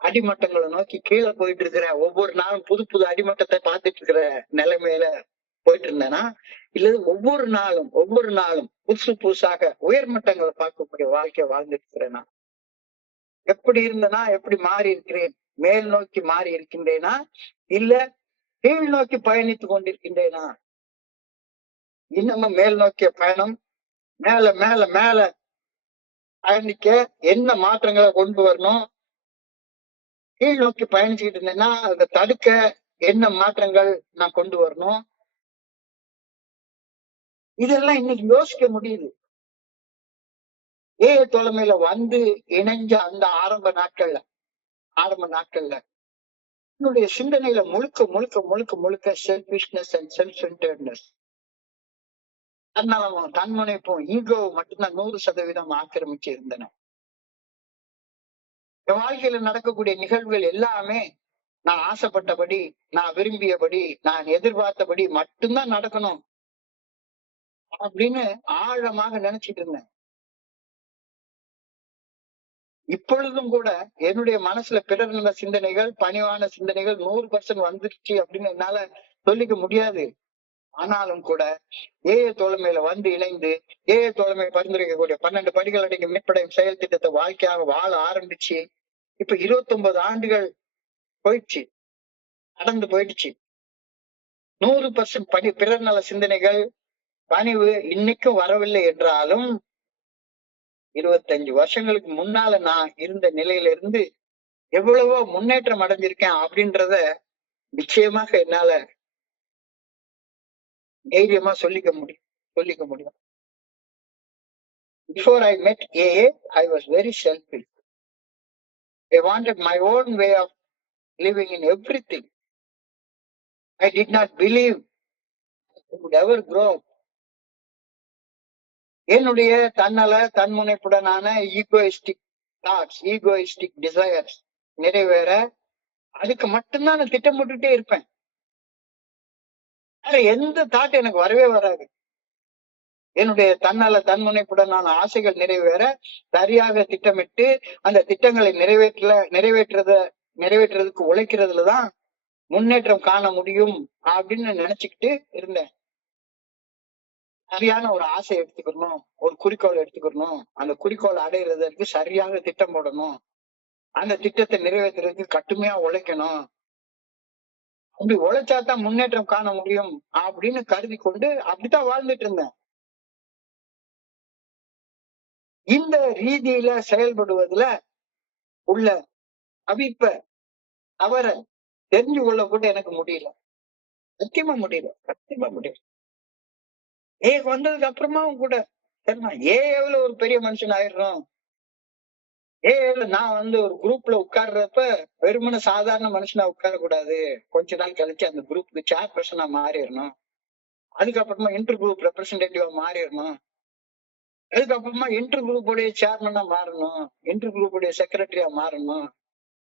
அடிமட்டங்களை நோக்கி கீழே போயிட்டு இருக்கிற ஒவ்வொரு நாளும் புது புது அடிமட்டத்தை பார்த்துட்டு இருக்கிற நிலைமையில போயிட்டு இருந்தேன்னா இல்ல ஒவ்வொரு நாளும் புதுசாக உயர்மட்டங்களை பார்க்கக்கூடிய வாழ்க்கையை வாழ்ந்துட்டு இருக்கிறேன்னா எப்படி இருந்தனா எப்படி மாறி இருக்கிறேன், மேல் நோக்கி மாறி இருக்கின்றேனா இல்ல கீழ் நோக்கி பயணித்து கொண்டிருக்கின்றேனா? இன்னமும் மேல் நோக்கிய பயணம், மேல மேல மேல பயணிக்க என்ன மாற்றங்களை கொண்டு வரணும், கீழ் நோக்கி பயணிச்சுக்கிட்டு இருந்தேன்னா அதை தடுக்க என்ன மாற்றங்கள் நான் கொண்டு வரணும், இதெல்லாம் இன்னைக்கு யோசிக்க முடியுது. ஏஏ தோழமையில வந்து இணைஞ்ச அந்த ஆரம்ப நாட்கள்ல என்னுடைய சிந்தனையில முழுக்க selfishness and self centredness, தன்னலமும் தன்முனைப்பும் ego மட்டும்தான் 100% ஆக்கிரமிச்சு இருந்தன. என் வாழ்க்கையில நடக்கக்கூடிய நிகழ்வுகள் எல்லாமே நான் ஆசைப்பட்டபடி, நான் விரும்பியபடி, நான் எதிர்பார்த்தபடி மட்டும்தான் நடக்கணும் அப்படின்னு ஆழமாக நினைச்சிட்டு இருந்தேன். இப்பொழுதும் கூட என்னுடைய மனசுல பிறந்த சிந்தனைகள், பணிவான சிந்தனைகள் 100% வந்துருச்சு அப்படின்னு என்னால சொல்லிக்க முடியாது. ஆனாலும் கூட ஏஏ தோழமையில வந்து இணைந்து ஏஏ தோழமை பரிந்துரைக்கக்கூடிய 12 படிகள் அடங்கிய மீட்படையும் செயல் திட்டத்தை வாழ்க்கையாக வாழ ஆரம்பிச்சு இப்ப 29 ஆண்டுகள் போயிடுச்சு, கடந்து போயிடுச்சு. 100% பிறர் நல சிந்தனைகள், பணிவு இன்னைக்கும் வரவில்லை என்றாலும் 25 வருஷங்களுக்கு முன்னால நான் இருந்த நிலையில இருந்து எவ்வளவோ முன்னேற்றம் அடைஞ்சிருக்கேன் அப்படின்றத நிச்சயமாக என்னால தைரியமா சொல்லிக்க முடியும். Before I met AA, I was very selfish. I wanted my own way of living in everything. I did not believe I would ever grow. என்னுடைய தன்னல தன்முனைப்புடனான ஈகோயிஸ்டிக் தாட்ஸ், ஈகோயிஸ்டிக் டிசையர்ஸ் நிறைவேற அதுக்கு மட்டும்தான் நான் திட்டமிட்டுட்டே இருப்பேன். வேற எந்த தாட் எனக்கு வரவே வராது. என்னுடைய தன்னல தன்முனைப்புடனான ஆசைகள் நிறைவேற சரியாக திட்டமிட்டு அந்த திட்டங்களை நிறைவேற்றுறதுக்கு உழைக்கிறதுலதான் முன்னேற்றம் காண முடியும் அப்படின்னு நினைச்சுக்கிட்டு இருந்தேன். சரியான ஒரு ஆசை எடுத்துக்கணும், ஒரு குறிக்கோள் எடுத்துக்கணும், அந்த குறிக்கோள் அடையிறதற்கு சரியாக திட்டம் போடணும், அந்த திட்டத்தை நிறைவேற்றுறதுக்கு கடுமையா உழைக்கணும், அப்படி உழைச்சாதான் முன்னேற்றம் காண முடியும் அப்படின்னு கருதி கொண்டு அப்படித்தான் வாழ்ந்துட்டு இருந்தேன். இந்த ரீதியில செயல்படுவதுல உள்ள அவிப்ப அவரை தெரிஞ்சு கொள்ள கூட எனக்கு முடியல. சத்தியமா முடியல. வந்ததுக்கு அப்புறமாவும் கூட எவ்வளவு ஒரு பெரிய மனுஷன் ஆயிடுறோம். நான் ஒரு குரூப்ல உட்கார்றப்ப வெறுமன சாதாரண மனுஷனா உட்கார கூடாது, கொஞ்ச நாள் கழிச்சு அந்த குரூப்புக்கு சேர் பர்சனா மாறிடணும், அதுக்கப்புறமா இன்டர் குரூப் ரெப்ரசன்டேட்டிவா மாறிடணும், அதுக்கப்புறமா இன்டர் குரூப் உடைய சேர்மனா மாறணும், இன்டர் குரூப் உடைய செக்ரட்டரியா மாறணும்,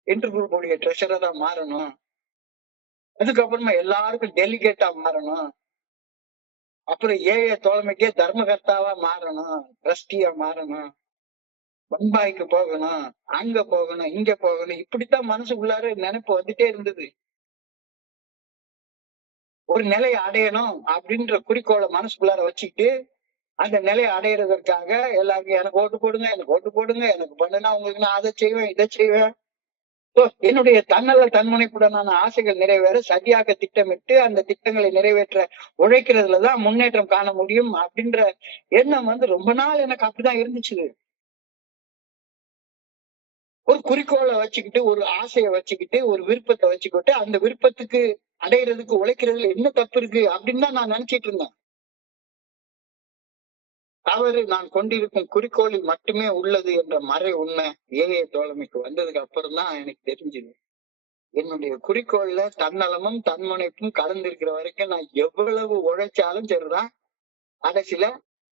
இன்டர் குரூப் உடைய ட்ரெஷரரா மாறணும், அதுக்கப்புறமா எல்லாருக்கும் டெலிகேட்டா மாறணும், அப்புறம் தோழமைக்கே தர்மகர்த்தாவா மாறணும், ட்ரஸ்டியா மாறணும், பம்பாய்க்கு போகணும், அங்க போகணும், இங்க போகணும், இப்படித்தான் மனசுக்குள்ளார நினைப்பு வந்துட்டே இருந்தது. ஒரு நிலையை அடையணும் அப்படின்ற குறிக்கோளை மனசுக்குள்ளார வச்சுக்கிட்டு அந்த நிலையை அடையிறதற்காக எல்லாருக்கும் எனக்கு ஓட்டு போடுங்க, எனக்கு பண்ணுனா உங்களுக்கு நான் அதை செய்வேன், இதை செய்வேன். என்னுடைய தன்முனைப்புடனான ஆசைகள் நிறைவேற சரியாக திட்டமிட்டு அந்த திட்டங்களை நிறைவேற்ற உழைக்கிறதுலதான் முன்னேற்றம் காண முடியும் அப்படின்ற எண்ணம் ரொம்ப நாள் எனக்கு அப்படிதான் இருந்துச்சு. ஒரு குறிக்கோளை வச்சுக்கிட்டு, ஒரு ஆசையை வச்சுக்கிட்டு, ஒரு விருப்பத்தை வச்சுக்கிட்டு அந்த விருப்பத்துக்கு அடையிறதுக்கு உழைக்கிறதுல என்ன தப்பு இருக்கு அப்படின்னு தான் நான் நினைச்சிட்டு இருந்தேன். தவறு நான் கொண்டிருக்கும் குறிக்கோளில் மட்டுமே உள்ளது என்ற மறை உண்மை தோழமைக்கு வந்ததுக்கு அப்புறம் தான் எனக்கு தெரிஞ்சுது. என்னுடைய குறிக்கோள்ல தன்னலமும் தன்முனைப்பும் கலந்திருக்கிற வரைக்கும் நான் எவ்வளவு உழைச்சாலும் சரிதான், கடைசியில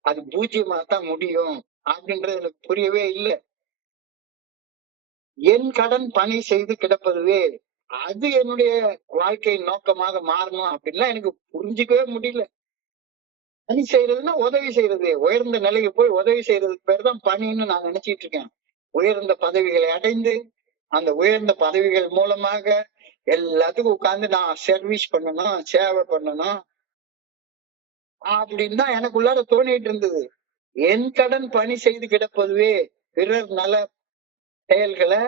அது பூஜ்யமா தான் முடியும் அப்படின்றது எனக்கு புரியவே இல்லை. என் கடன் பணி செய்து கிடப்பதுவே அது என்னுடைய வாழ்க்கையின் நோக்கமாக மாறணும் அப்படின்லாம் எனக்கு புரிஞ்சுக்கவே முடியல. பணி செய்யறதுன்னா உதவி செய்யறது, உயர்ந்த நிலைக்கு போய் உதவி செய்யறதுக்கு பேர் தான் பணின்னு நான் நினைச்சிட்டு இருக்கேன். உயர்ந்த பதவிகளை அடைந்து அந்த உயர்ந்த பதவிகள் மூலமாக எல்லாத்துக்கும் உட்கார்ந்து நான் சர்வீஸ் பண்ணணும், சேவை பண்ணணும் அப்படின்னு தான் எனக்குள்ளார தோணிட்டு இருந்தது. என் கடன் பணி செய்து கிடப்பதுவே பிறர் நல செயல்களை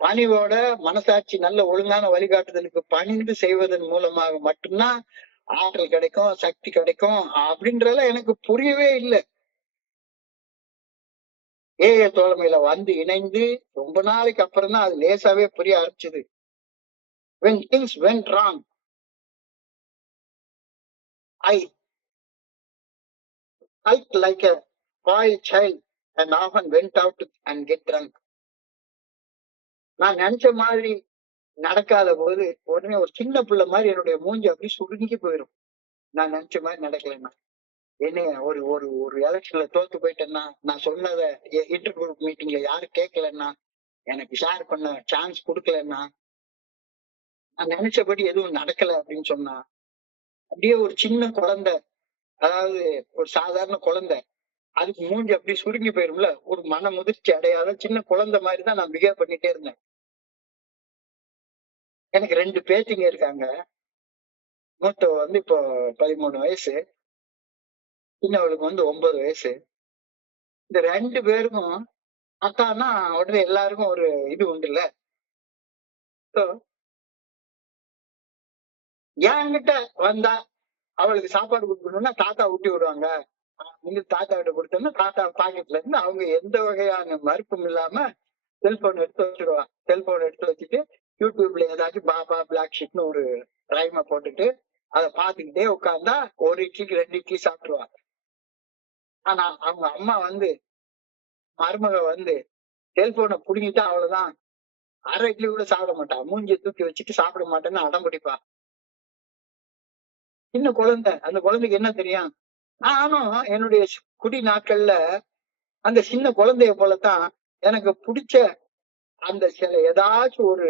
பணிவோட மனசாட்சி நல்ல ஒழுங்கான வழிகாட்டுதலுக்கு பணிந்து செய்வதன் மூலமாக மட்டும்தான் ஆற்றல் கிடைக்கும், சக்தி கிடைக்கும் அப்படின்றதெல்லாம் எனக்கு புரியவே இல்லை. தோழமையில இணைந்து ரொம்ப நாளைக்கு அப்புறம் தான் அது லேசாவே புரிய ஆரம்பிச்சது. When things went wrong, I felt like a spoiled child and often went out and get drunk. நான் நினைச்ச மாதிரி நடக்காத போது உடனே ஒரு சின்ன பிள்ளை மாதிரி என்னுடைய மூஞ்சி அப்படி சுருங்கி போயிடும். நான் நினைச்ச மாதிரி நடக்கலைன்னா என்ன ஒரு ஒரு ஒரு எலெக்ஷன்ல தோத்து போயிட்டேன்னா, நான் சொன்னத இன்டர் குரூப் மீட்டிங்ல யாரும் கேட்கலன்னா, எனக்கு ஷேர் பண்ண சான்ஸ் கொடுக்கலன்னா, நான் நினைச்சபடி எதுவும் நடக்கல அப்படின்னு சொன்னா, அப்படியே ஒரு சின்ன குழந்தை, அதாவது ஒரு சாதாரண குழந்தை, அதுக்கு மூஞ்சி அப்படி சுருங்கி போயிரும்ல, ஒரு மன முதிர்ச்சி அடையாத சின்ன குழந்தை மாதிரிதான் நான் பிஹேவ் பண்ணிட்டே இருந்தேன். எனக்கு 2 பேத்திங்க இருக்காங்க. மூத்தவ இப்போ 13 வயசு, சின்னவளுக்கு 9 வயசு. இந்த 2 பேருக்கும் அத்தான்னா உடனே எல்லாருக்கும் ஒரு இது உண்டு இல்ல, So, என்கிட்ட வந்தா அவளுக்கு சாப்பாடு கொடுக்கணும்னா தாத்தா ஊட்டி விடுவாங்க. நீங்க தாத்தா கிட்ட கொடுத்தோம்னா தாத்தா பாக்கெட்ல இருந்து அவங்க எந்த வகையான மறுப்பும் இல்லாம செல்போன் எடுத்து வச்சிருவா. செல்போன் எடுத்து வச்சுட்டு யூடியூப்ல ஏதாச்சும் பாபா பிளாக் ஷீட்னு ஒரு ரைமை போட்டுட்டு அதை பார்த்துக்கிட்டே உட்கார்ந்தா ஒரு இட்லிக்கு 2 இட்லி சாப்பிடுவா. ஆனா அவங்க அம்மா வந்து மருமக வந்து செல்போனை புடுங்கிட்டா அவ்வளவுதான். 1/2 இட்லி கூட சாப்பிட மாட்டா. மூஞ்சியை தூக்கி வச்சுட்டு சாப்பிட மாட்டேன்னு அடம் பிடிப்பா. சின்ன குழந்தை, அந்த குழந்தைக்கு என்ன தெரியும்? நானும் என்னுடைய குடி நாட்கள்ல அந்த சின்ன குழந்தைய போலத்தான் எனக்கு பிடிச்ச அந்த சில ஏதாச்சும் ஒரு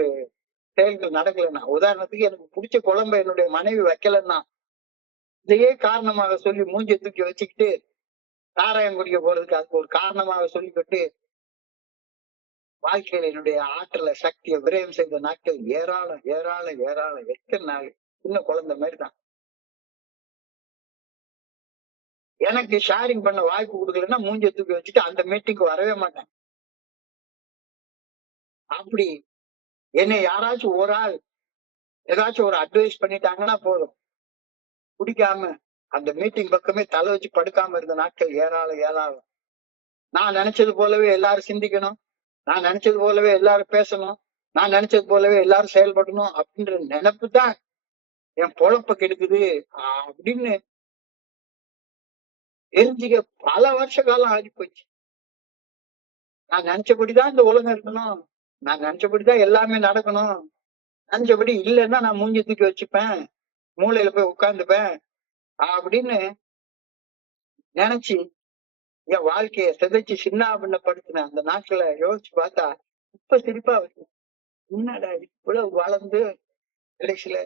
செயல்கள் நடக்கலைன்னா, உதாரணத்துக்கு எனக்கு பிடிச்ச குழம்பை என்னுடைய மனைவி வைக்கலன்னா இதையே காரணமாக சொல்லி மூஞ்சியை தூக்கி வச்சுக்கிட்டு சாராயம் குடிக்க போறதுக்கு அதுக்கு ஒரு காரணமாக சொல்லிக்கிட்டு வாழ்க்கையில என்னுடைய ஆற்றல சக்தியை விரயம் செய்த நாட்கள் ஏராளம் ஏராளம் ஏராளம். எத்தனை நாள் சின்ன குழந்தை மாதிரிதான். எனக்கு ஷேரிங் பண்ண வாய்ப்பு கொடுக்கலன்னா மூஞ்சியை தூக்கி வச்சுட்டு அந்த மீட்டிங்க்கு வரவே மாட்டேன். அப்படி என்னை யாராச்சும் ஒரு ஆள் ஏதாச்சும் ஒரு அட்வைஸ் பண்ணிட்டாங்கன்னா போதும், குடிக்காம அந்த மீட்டிங் பக்கமே தலை வச்சு படுக்காம இருந்த நாட்கள் ஏராளம் ஏராளம். நான் நினைச்சது போலவே எல்லாரும் சிந்திக்கணும், நான் நினைச்சது போலவே எல்லாரும் பேசணும், நான் நினைச்சது போலவே எல்லாரும் செயல்படணும் அப்படின்ற நினைப்பு தான் என் பொழப்ப கெடுக்குது அப்படின்னு தெரிஞ்சுக்க பல வருஷ காலம் ஆகி போச்சு. நான் நினைச்சபடிதான் இந்த உலகம் இருக்கணும், நான் நினைச்சபடிதான் எல்லாமே நடக்கணும், நினைச்சபடி இல்லைன்னா நான் மூஞ்சி தூக்கி வச்சுப்பேன், மூளையில போய் உட்கார்ந்துப்பேன் அப்படின்னு நினைச்சு என் வாழ்க்கைய சிதைச்சு சின்னாபின்னப்படுத்தின அந்த நாட்களை யோசிச்சு பார்த்தா இப்ப சிரிப்பா வருது. என்னடா இவ்வளவு வளர்ந்து கடைசியில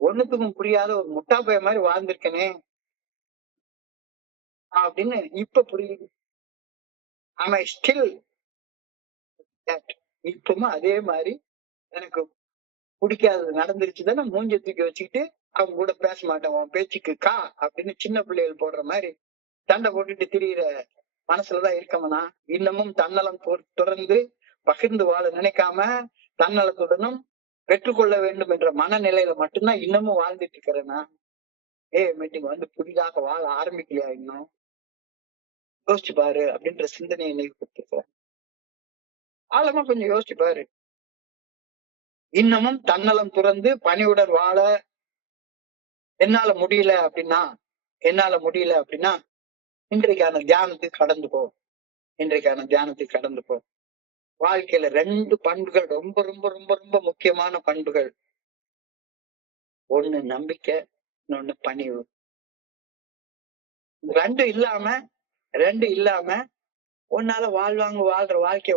ஒண்ணுத்துக்கும் புரியாத ஒரு முட்டா பைய மாதிரி வாழ்ந்திருக்கனே அப்படின்னு இப்ப புரியுது. ஆனா ஸ்டில் இப்பவும் அதே மாதிரி எனக்கு பிடிக்காதது நடந்துருச்சுதானே மூஞ்ச தூக்கி வச்சுக்கிட்டு அவங்க கூட பேச மாட்டேன், உன் பேச்சுக்கு கா அப்படின்னு சின்ன பிள்ளைகள் போடுற மாதிரி சண்டை போட்டுட்டு திரியிற மனசுலதான் இருக்கமனா. இன்னமும் தன்னலம் துறந்து பகிர்ந்து வாழ நினைக்காம தன்னலத்துடனும் பெற்றுக்கொள்ள வேண்டும் என்ற மனநிலையில மட்டும்தான் இன்னமும் வாழ்ந்துட்டு இருக்கிறேன்னா. மீட்டிங் வந்து புதிதாக வாழ ஆரம்பிக்கலையா இன்னும்? யோசிச்சு பாரு அப்படின்ற சிந்தனையை இன்னைக்கு கொடுத்துருக்கேன். ஆழமா கொஞ்சம் யோசிச்சு பாரு. இன்னமும் தன்னலம் துறந்து பணிவுடன் வாழ என்னால முடியல அப்படின்னா இன்றைக்கான தியானத்துக்கு கடந்து போ. வாழ்க்கையில 2 பண்புகள் ரொம்ப ரொம்ப ரொம்ப ரொம்ப முக்கியமான பண்புகள். ஒண்ணு நம்பிக்கை, இன்னொன்னு பணிவு. 2 இல்லாம உன்னால வாழ்ற வாழ்க்கைய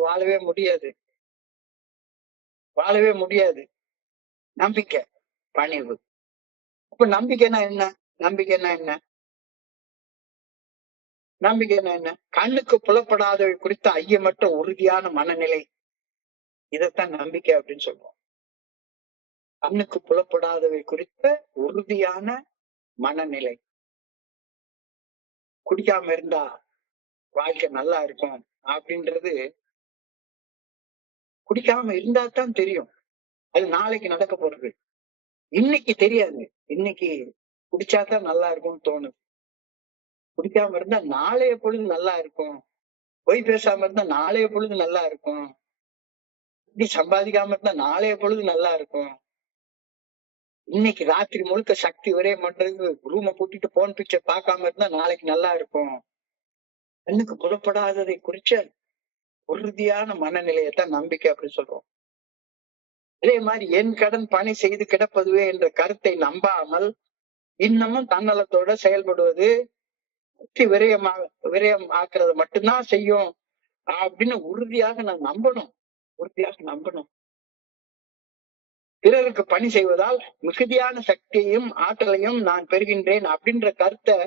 வாழவே முடியாது. நம்பிக்கை, பணிவு. அப்ப நம்பிக்கைன்னா என்ன? கண்ணுக்கு புலப்படாதவை குறித்த ஐயமற்ற உறுதியான மனநிலை. இதைத்தான் நம்பிக்கை அப்படின்னு சொல்றோம். கண்ணுக்கு புலப்படாதவை குறித்த உறுதியான மனநிலை. குடிக்காம இருந்தா வாழ்க்கை நல்லா இருக்கும் அப்படின்றது குடிக்காம இருந்தா தான் தெரியும். அது நாளைக்கு நடக்க போறது, இன்னைக்கு தெரியாது. இன்னைக்கு குடிச்சாதான் நல்லா இருக்கும்னு தோணுது. குடிக்காம இருந்தா நாளைய பொழுது நல்லா இருக்கும், பொய் பேசாம இருந்தா நாளைய பொழுது நல்லா இருக்கும், இப்படி சம்பாதிக்காம இருந்தா நாளைய பொழுது நல்லா இருக்கும், இன்னைக்கு ராத்திரி முழுக்க சக்தி ஒரே பண்றது ரூமை பூட்டிட்டு போன் பிக்சர் பார்க்காம இருந்தா நாளைக்கு நல்லா இருக்கும். கண்ணுக்கு புறப்படாததை குறிச்ச உறுதியான மனநிலையத்தான் நம்பிக்கை அப்படின்னு சொல்றோம். அதே மாதிரி என் கடன் பணி செய்து கிடப்பதுவே என்ற கருத்தை நம்பாமல் இன்னமும் தன்னலத்தோட செயல்படுவது விரயம் ஆக்குறது மட்டும்தான் செய்யும் அப்படின்னு உறுதியாக நம்பணும். பிறருக்கு பணி செய்வதால் மிகுதியான சக்தியையும் ஆற்றலையும் நான் பெறுகின்றேன் அப்படின்ற கருத்தை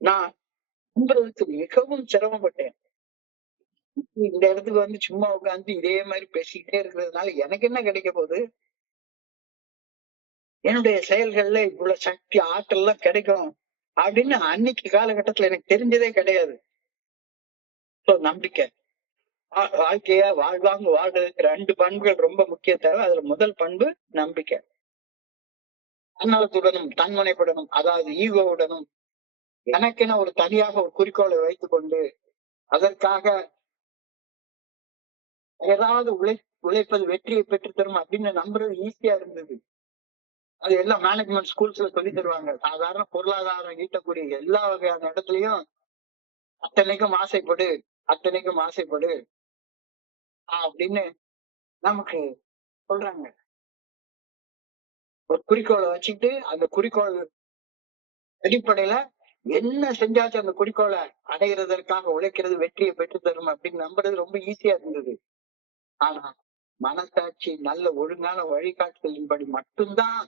நான் நம்புறதுக்கு மிகவும் சிரமப்பட்டேன். இந்த இடத்துக்கு வந்து சும்மா உட்காந்து இதே மாதிரி பேசிக்கிட்டே இருக்கிறதுனால எனக்கு என்ன கிடைக்க போகுது? என்னுடைய செயல்கள்ல இவ்வளவு சக்தி ஆற்றல் எல்லாம் கிடைக்கும் அப்படின்னு அன்னைக்கு காலகட்டத்துல எனக்கு தெரிஞ்சதே கிடையாது. நம்பிக்கை. வாழ்க்கைய வாழ்வாங்க வாழ்றதுக்கு 2 பண்புகள் ரொம்ப முக்கிய தேவை. அதுல முதல் பண்பு நம்பிக்கை. தன்னலத்துடனும் தன்முனைப்புடனும், அதாவது ஈகோவுடனும், எனக்கென ஒரு தனியாக ஒரு குறிக்கோளை வைத்துக் கொண்டு அதற்காக ஏதாவது உழைப்பது வெற்றியை பெற்றுத் தரும் அப்படின்னு நம்புறது ஈஸியா இருந்தது. அது எல்லாம் மேனேஜ்மெண்ட் ஸ்கூல்ஸ்ல சொல்லி தருவாங்க. சாதாரண பொருளாதாரம் ஈட்டக்கூடிய எல்லா வகையான இடத்துலயும் அத்தனைக்கும் ஆசைப்படு, அத்தனைக்கும் ஆசைப்படு அப்படின்னு நமக்கு சொல்றாங்க. ஒரு குறிக்கோளை வச்சுக்கிட்டு அந்த குறிக்கோள் அடிப்படையில என்ன செஞ்சாச்சும் அந்த குறிக்கோளை அடைகிறதற்காக உழைக்கிறது வெற்றியை பெற்றுத் தரும் அப்படின்னு நம்புறது ரொம்ப ஈஸியா இருந்தது. ஆனா மனசாட்சி நல்ல ஒழுங்கான வழிகாட்டுதலின்படி மட்டும்தான்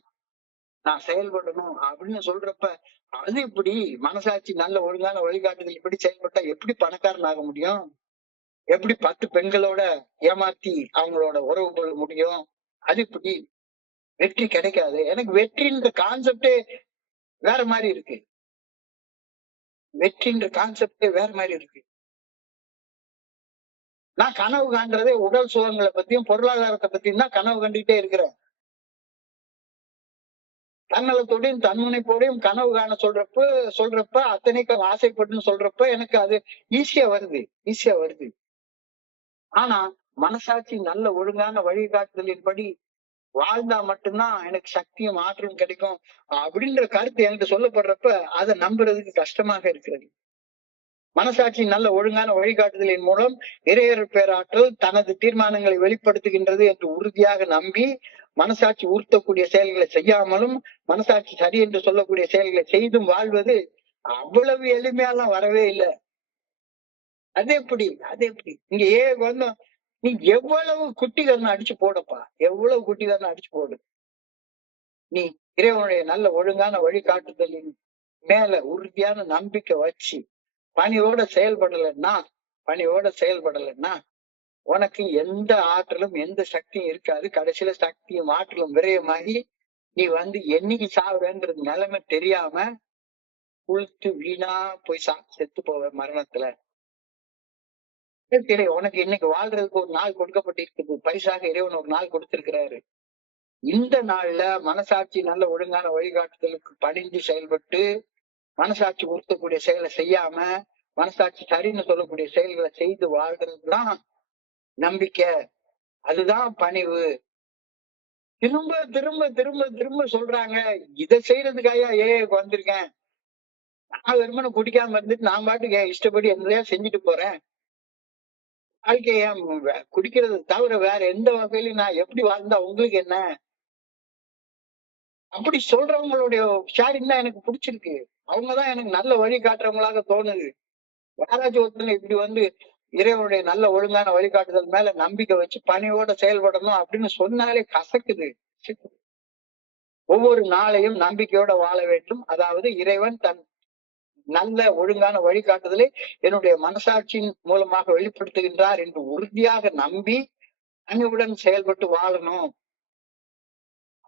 நான் செயல்படணும் அப்படின்னு சொல்றப்ப, அது எப்படி மனசாட்சி நல்ல ஒழுங்கான வழிகாட்டுதல் இப்படி செயல்பட்டா எப்படி பணக்காரன் ஆக முடியும்? எப்படி 10 பெண்களோட ஏமாத்தி அவங்களோட உறவு கொள்ள முடியும்? அது இப்படி வெற்றி கிடைக்காது. எனக்கு வெற்றின்ற கான்செப்டே வேற மாதிரி இருக்கு. வெற்றின்ற கான்செப்டே வேற மாதிரி இருக்கு. நான் கனவு காண்றதே உடல் சுகங்களை பத்தியும் பொருளாதாரத்தை பத்தியும் தான் கனவு கண்டுகிட்டே இருக்கிறேன். தன்னலத்தோடையும் தன்முனைப்போடையும் கனவு காண சொல்றப்ப அத்தனைக்கும் ஆசைப்பட்டுன்னு சொல்றப்ப எனக்கு அது ஈஸியா வருது, ஈஸியா வருது. ஆனா மனசாட்சி நல்ல ஒழுங்கான வழிகாட்டுதலின்படி வாழ்ந்தா மட்டும்தான் எனக்கு சக்தியும் ஆற்றலும் கிடைக்கும் அப்படின்ற கருத்து எனக்கு சொல்லப்படுறப்ப அதை நம்புறதுக்கு கஷ்டமாக இருக்கிறது. மனசாட்சி நல்ல ஒழுங்கான வழிகாட்டுதலின் மூலம் இறையர் பேராற்றல் தனது தீர்மானங்களை வெளிப்படுத்துகின்றது என்று உறுதியாக நம்பி மனசாட்சி உறுத்தக்கூடிய செயல்களை செய்யாமலும் மனசாட்சி சரி என்று சொல்லக்கூடிய செயல்களை செய்தும் வாழ்வது அவ்வளவு எளிமையெல்லாம் வரவே இல்லை. அது எப்படி இங்க வந்து நீ எவ்வளவு குட்டிகரணம் அடிச்சு போடப்பா, எவ்வளவு குட்டிகரணம் அடிச்சு போடு. நீ இறைவனுடைய நல்ல ஒழுங்கான வழிகாட்டுதலின் மேல உறுதியான நம்பிக்கை வச்சு பணியோட செயல்படலைன்னா உனக்கு எந்த ஆற்றலும் எந்த சக்தியும் இருக்காது. கடைசியில சக்தியும் ஆற்றலும் விரயமாகி நீ வந்து என்னைக்கு சாவுறன்றது நிலைமை தெரியாம உளுத்து வீணா போய் செத்து போவ மரணத்துல. சரி, உனக்கு இன்னைக்கு வாழ்றதுக்கு ஒரு நாள் கொடுக்கப்பட்டிருக்குது. பரிசாக இறைவன் ஒரு நாள் கொடுத்திருக்கிறாரு. இந்த நாள்ல மனசாட்சி நல்ல ஒழுங்கான வழிகாட்டுதலுக்கு பணிந்து செயல்பட்டு மனசாட்சி உறுத்தக்கூடிய செயலை செய்யாம மனசாட்சி சரின்னு சொல்லக்கூடிய செயல்களை செய்து வாழ்றதுதான் நம்பிக்கை. அதுதான் பணிவு. திரும்ப திரும்ப திரும்ப திரும்ப சொல்றாங்க. இதை செய்யறதுக்காக வந்திருக்கேன். நான் வெறுமனை குடிக்காம இருந்துட்டு நான் பாட்டுக்கு இஷ்டப்படி எந்தையா செஞ்சுட்டு போறேன். வாழ்க்கைய குடிக்கிறது தவிர வேற எந்த வகையிலும் நான் எப்படி வாழ்ந்தா உங்களுக்கு என்ன? அப்படி சொல்றவங்களுடைய ஷேரிங் தான் எனக்கு பிடிச்சிருக்கு. அவங்கதான் எனக்கு நல்ல வழி காட்டுறவங்களாக தோணுது. யாராச்சும் ஒருத்தங்க இப்படி வந்து இறைவனுடைய நல்ல ஒழுங்கான வழிகாட்டுதல் மேல நம்பிக்கை வச்சு பணியோட செயல்படணும் அப்படின்னு சொன்னாலே கசக்குது. ஒவ்வொரு நாளையும் நம்பிக்கையோட வாழ வேண்டும். அதாவது இறைவன் தன் நல்ல ஒழுங்கான வழிகாட்டுதலை என்னுடைய மனசாட்சியின் மூலமாக வெளிப்படுத்துகின்றார் என்று உறுதியாக நம்பி அன்புடன் செயல்பட்டு வாழணும்.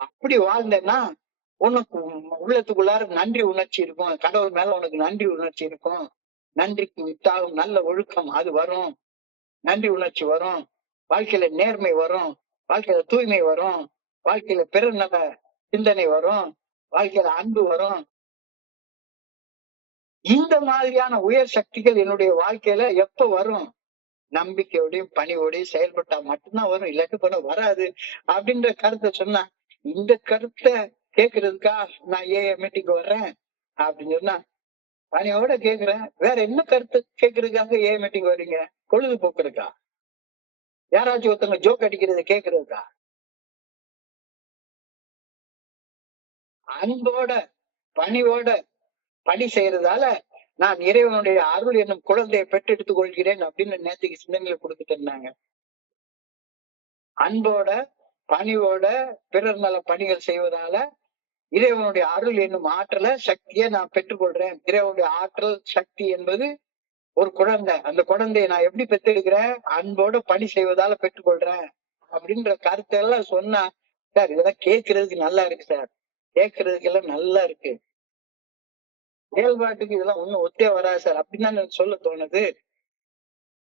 அப்படி வாழ்ந்தேன்னா உனக்கு உள்ளத்துக்குள்ளார நன்றி உணர்ச்சி இருக்கும். கடவுள் மேல உனக்கு நன்றி உணர்ச்சி இருக்கும். நன்றிக்கு வித்தாலும் நல்ல ஒழுக்கம் அது வரும். நன்றி உணர்ச்சி வரும். வாழ்க்கையில நேர்மை வரும். வாழ்க்கையில தூய்மை வரும். வாழ்க்கையில பெருநல சிந்தனை வரும். வாழ்க்கையில அன்பு வரும். இந்த மாதிரியான உயர் சக்திகள் என்னுடைய வாழ்க்கையில எப்ப வரும்? நம்பிக்கையோடையும் பணிவோடையும் செயல்பட்டா மட்டும்தான் வரும். இல்லாட்டி போன வராது அப்படின்ற கருத்தை சொன்னா, இந்த கருத்தை கேட்கறதுக்கா நான் மீட்டிங் வர்றேன் அப்படின்னு சொன்னா, பணியோட கேக்குறேன். வேற என்ன கருத்து கேட்கறதுக்காக மீட்டிங் வர்றீங்க? பொழுதுபோக்குறதுக்கா? யாராச்சும் ஒருத்தவங்க ஜோக் அடிக்கிறத கேட்கறதுக்கா? அன்போட பணிவோட பணி செய்யறதால நான் இறைவனுடைய அருள் என்னும் குழந்தையை பெற்றெடுத்துக் கொள்கிறேன் அப்படின்னு நேற்றுக்கு சிந்தனையில கொடுத்துட்டு இருந்தாங்க. அன்போட பணிவோட பிறர் நல பணிகள் செய்வதால இறைவனுடைய அருள் என்னும் ஆற்றலை சக்தியை நான் பெற்றுக்கொள்றேன். இறைவனுடைய ஆற்றல் சக்தி என்பது ஒரு குழந்தை. அந்த குழந்தையை நான் எப்படி பெற்றெடுக்கிறேன்? அன்போட பணி செய்வதால பெற்றுக்கொள்றேன் அப்படின்ற கருத்தை எல்லாம் சொன்னா, சார் இதெல்லாம் கேட்கறதுக்கு நல்லா இருக்கு சார், கேட்கறதுக்கு எல்லாம் நல்லா இருக்கு, செயல்பாட்டுக்கு இதெல்லாம் ஒண்ணும் ஒத்தே வராது சார் அப்படின்னு தான் சொல்ல தோணுது.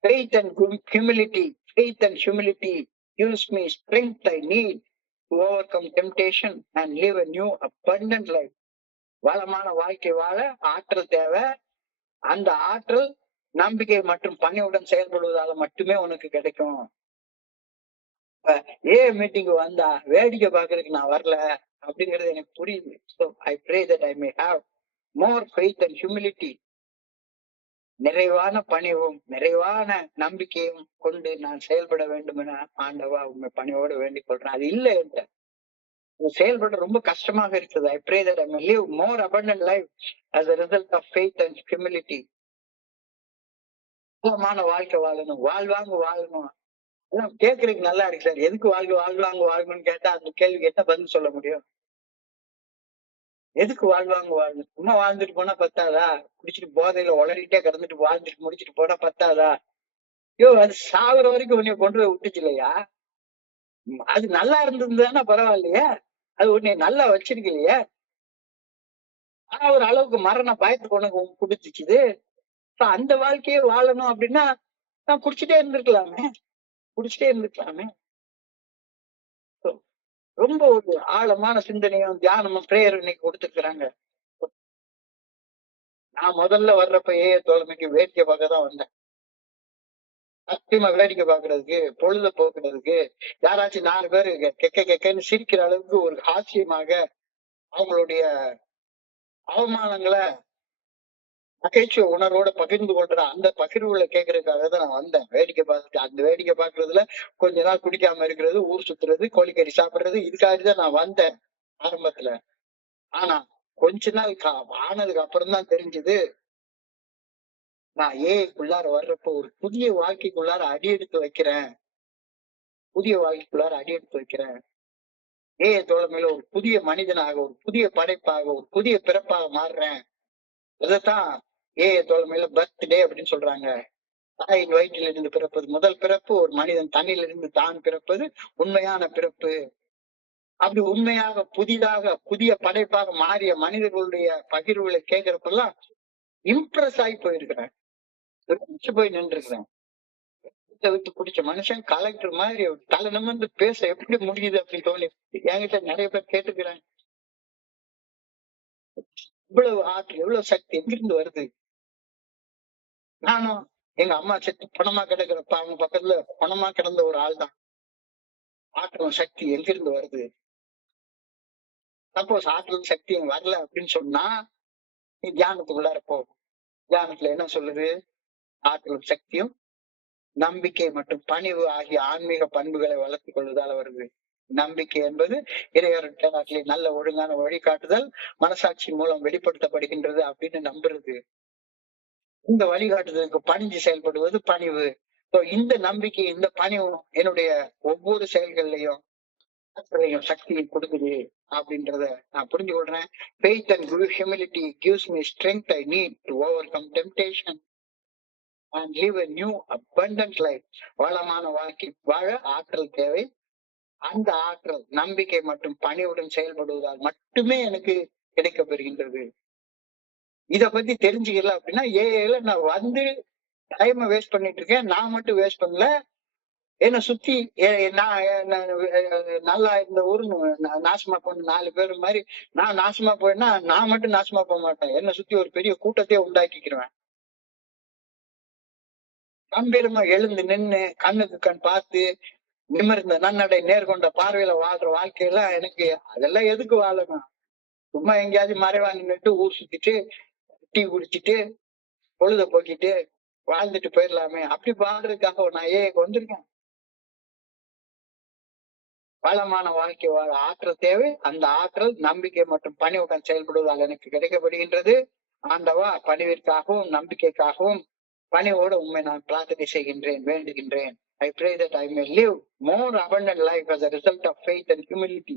Faith and humility, faith and humility gives me strength I need to overcome temptation and live a new abundant life. வளமான வாழ்க்கை வாழ ஆற்றல் தேவை. அந்த ஆற்றல் நம்பிக்கை மற்றும் பணிவுடன் செயல்படுவதால மட்டுமே உனக்கு கிடைக்கும். மீட்டிங் வந்தா வேடிக்கை பாக்குறதுக்கு நான் வரல அப்படிங்கிறது எனக்கு புரியுது. So I pray that I may have more faith and humility. நிறைவான பணிவும் நிறைவான நம்பிக்கையும் கொண்டு நான் செயல்பட வேண்டும் என ஆண்டவா உண்மை பணியோடு வேண்டிக் கொள்றேன். அது இல்லை என்ற செயல்பட ரொம்ப கஷ்டமாக இருக்குது. I pray that I may live more abundant life as a result of faith and humility. வாழ்க்கை வாழணும், வாழ்வாங்க வாழணும். அதான் கேட்கறதுக்கு நல்லா இருக்கு சார். எதுக்கு வாழ்வாங்கன்னு கேட்டா அந்த கேள்விக்கு என்ன பதில் சொல்ல முடியும்? எதுக்கு வாழணும்? சும்மா வாழ்ந்துட்டு போனா பத்தாதா? குடிச்சிட்டு போதையில உளறிட்டே கிடந்துட்டு வாழ்ந்துட்டு முடிச்சிட்டு போனா பத்தாதா? அது சாகுற வரைக்கும் உன்னைய கொண்டு போய் விட்டுச்சு இல்லையா? அது நல்லா இருந்திருந்ததுன்னா பரவாயில்லையே. அது உன்னை நல்லா வச்சிருக்கலையே. ஆனா ஒரு அளவுக்கு மரண பயத்துக்கு உனக்கு குடிச்சிச்சுது. அந்த வாழ்க்கையை வாழணும் அப்படின்னா நான் குடிச்சிட்டே இருந்திருக்கலாமே. ரொம்ப ஒரு ஆழமான சிந்தனையும் தியானமும் பிரேயர் இன்னைக்கு கொடுத்துருக்காங்க. நான் முதல்ல வர்றப்ப தோழமைக்கு வேடிக்கை பார்க்க தான் வந்தேன். சத்தியமா வேடிக்கை பாக்குறதுக்கு, பொழுத போக்குறதுக்கு, யாராச்சும் 4 பேரு கெக்கன்னு சிரிக்கிற அளவுக்கு ஒரு ஹாஸ்யமாக அவங்களுடைய அவமானங்களை நகைச்சுவை உணர்வோட பகிர்ந்து கொள்ற அந்த பகிர்வுகளை கேட்கறதுக்காக தான் நான் வந்தேன். வேடிக்கை பார்த்துட்டு அந்த வேடிக்கை பாக்குறதுல கொஞ்ச நாள் குடிக்காம இருக்கிறது, ஊர் சுத்துறது, கோழிக்கறி சாப்பிடுறது, இதுக்காகதான் நான் வந்தேன் ஆரம்பத்துல. ஆனா கொஞ்ச நாள் ஆனதுக்கு அப்புறம் தான் தெரிஞ்சது, நான் ஏஐக்குள்ளார வர்றப்போ ஒரு புதிய வாழ்க்கைக்குள்ளார அடி எடுத்து வைக்கிறேன். தோழமையில ஒரு புதிய மனிதனாக, ஒரு புதிய படைப்பாக, ஒரு புதிய பிறப்பாக மாறுறேன். இதைத்தான் தோழமையில பர்த்டே அப்படின்னு சொல்றாங்க. தாயின் வயிற்றில் இருந்து பிறப்பது முதல் பிறப்பு. ஒரு மனிதன் தண்ணியிலிருந்து தான் பிறப்பது உண்மையான பிறப்பு. அப்படி உண்மையாக புதிதாக புதிய படைப்பாக மாறிய மனிதர்களுடைய பகிர்வுகளை கேட்கிறப்பெல்லாம் இம்ப்ரெஸ் ஆகி போயிருக்கிறேன். போய் நின்று இருக்கிறேன். விட்டு பிடிச்ச மனுஷன் கலெக்டர் மாதிரி தலை நிமிர்ந்து பேச எப்படி முடியுது அப்படின்னு தோணி என்கிட்ட நிறைய பேர் கேட்டுக்கிறாங்க. இவ்வளவு ஆற்றல், எவ்வளவு சக்தி எங்கிருந்து வருது? நானும் எங்க அம்மா செத்து பணமா கிடக்கிறப்ப அவங்க பக்கத்துல பணமா கிடந்த ஒரு ஆள் தான். ஆற்றல் சக்தி எங்கிருந்து வருது? சப்போஸ் ஆற்றல் சக்தி வரல அப்படின்னு சொன்னா நீ தியானத்துக்குள்ளார போ. தியானத்துல என்ன சொல்லுது? ஆற்றல் சக்தியும் நம்பிக்கை மற்றும் பணிவு ஆகிய ஆன்மீக பண்புகளை வளர்த்துக் கொள்வதால வருது. நம்பிக்கை என்பது இறைவர்கிட்ட நாட்டிலே நல்ல ஒழுங்கான வழிகாட்டுதல் மனசாட்சி மூலம் வெளிப்படுத்தப்படுகின்றது அப்படின்னு நம்புறது. இந்த வழிகாட்டுதலுக்கு பணிஞ்சு செயல்படுவது பணிவு. இந்த நம்பிக்கை, இந்த பணிவு என்னுடைய ஒவ்வொரு செயல்கள்லயும் சக்தியை கொடுக்குது அப்படின்றத நான் புரிஞ்சு கொள்றேன். Faith and humility gives me strength I need to overcome temptation and live a new abundant life. வளமான வாழ்க்கை வாழ ஆற்றல் தேவை. அந்த ஆற்றல் நம்பிக்கை மற்றும் பணிவுடன் செயல்படுவதால் மட்டுமே எனக்கு கிடைக்கப்பெறுகின்றது. இத பத்தி தெரிஞ்சுக்கல அப்படின்னா ஏஐல நான் வந்து டைம் வேஸ்ட் பண்ணிட்டு இருக்கேன். நான் மட்டும் வேஸ்ட் பண்ணல, என்ன சுத்தி நல்லா இருந்த ஊரு நாசமா போன 4 பேர் மாதிரி நான் நாசமா போயினா நான் மட்டும் நாசமா போக மாட்டேன். என்ன சுத்தி ஒரு பெரிய கூட்டத்தையே உண்டாக்கிக்கிறேன். கம்பீரமா எழுந்து நின்னு கண்ணுக்கு கண் பார்த்து நிமிர்ந்த நன்னடை நேர்கொண்ட பார்வையில வாழ்ற வாழ்க்கையெல்லாம் எனக்கு அதெல்லாம் எதுக்கு வாழணும்? சும்மா எங்கேயாவது மறைவா நின்றுட்டு ஊர் சுத்திட்டு டீ குடிச்சிட்டு பொழுத போக்கிட்டு வாழ்ந்துட்டு போயிடலாமே. அப்படி வாழ்றதுக்காக நான் வந்திருக்கேன். வளமான வாழ்க்கை வாழ ஆற்றல் தேவை. அந்த ஆற்றல் நம்பிக்கை மற்றும் பணிவுடன் செயல்படுவதால் எனக்கு கிடைக்கப்படுகின்றது. ஆண்டவா, பணிவிற்காகவும் நம்பிக்கைக்காகவும் பணிவோடு உண்மை நான் பிரார்த்தனை செய்கின்றேன், வேண்டுகின்றேன். I pray that I may live more abundant life as a result of faith and humility.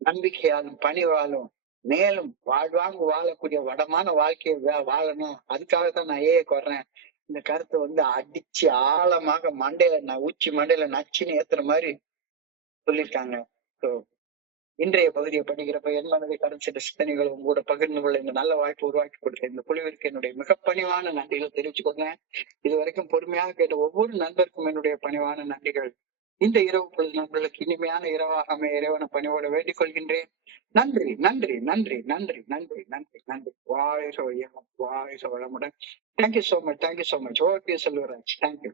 நம்பிக்கையாலும் பணிவாலும் மேலும் வாழ்வாங்க வாழக்கூடிய வளமான வாழ்க்கையை வாழணும். அதுக்காகத்தான் நான் வர்றேன். இந்த கருத்தை வந்து அடிச்சு ஆழமாக மண்டையில உச்சி மண்டையில நச்சுன்னு ஏத்துற மாதிரி சொல்லியிருக்காங்க. இன்றைய பகுதியை படிக்கிறப்ப என் மனதை கரைச்சிட்ட சிந்தனைகளும் கூட பகிர்ந்து கொள்ள இந்த நல்ல வாய்ப்பு உருவாக்கி கொடுத்த இந்த குழுவிற்கு என்னுடைய மிக பணிவான நன்றிகளை தெரிவிச்சுக்கோங்க. இது வரைக்கும் பொறுமையாக கேட்ட ஒவ்வொரு நண்பருக்கும் என்னுடைய பணிவான நன்றிகள். இந்த இரவு பொழுது நண்பர்களுக்கு இனிமையான இரவாக அமைய இறைவன பணிவோட வேண்டிக் கொள்கின்றேன். நன்றி நன்றி நன்றி நன்றி நன்றி நன்றி நன்றி. வாழ்க வையகம், வாழ்க வளமுடன். Thank you so much, thank you so much. Okay Selvaraj, thank you.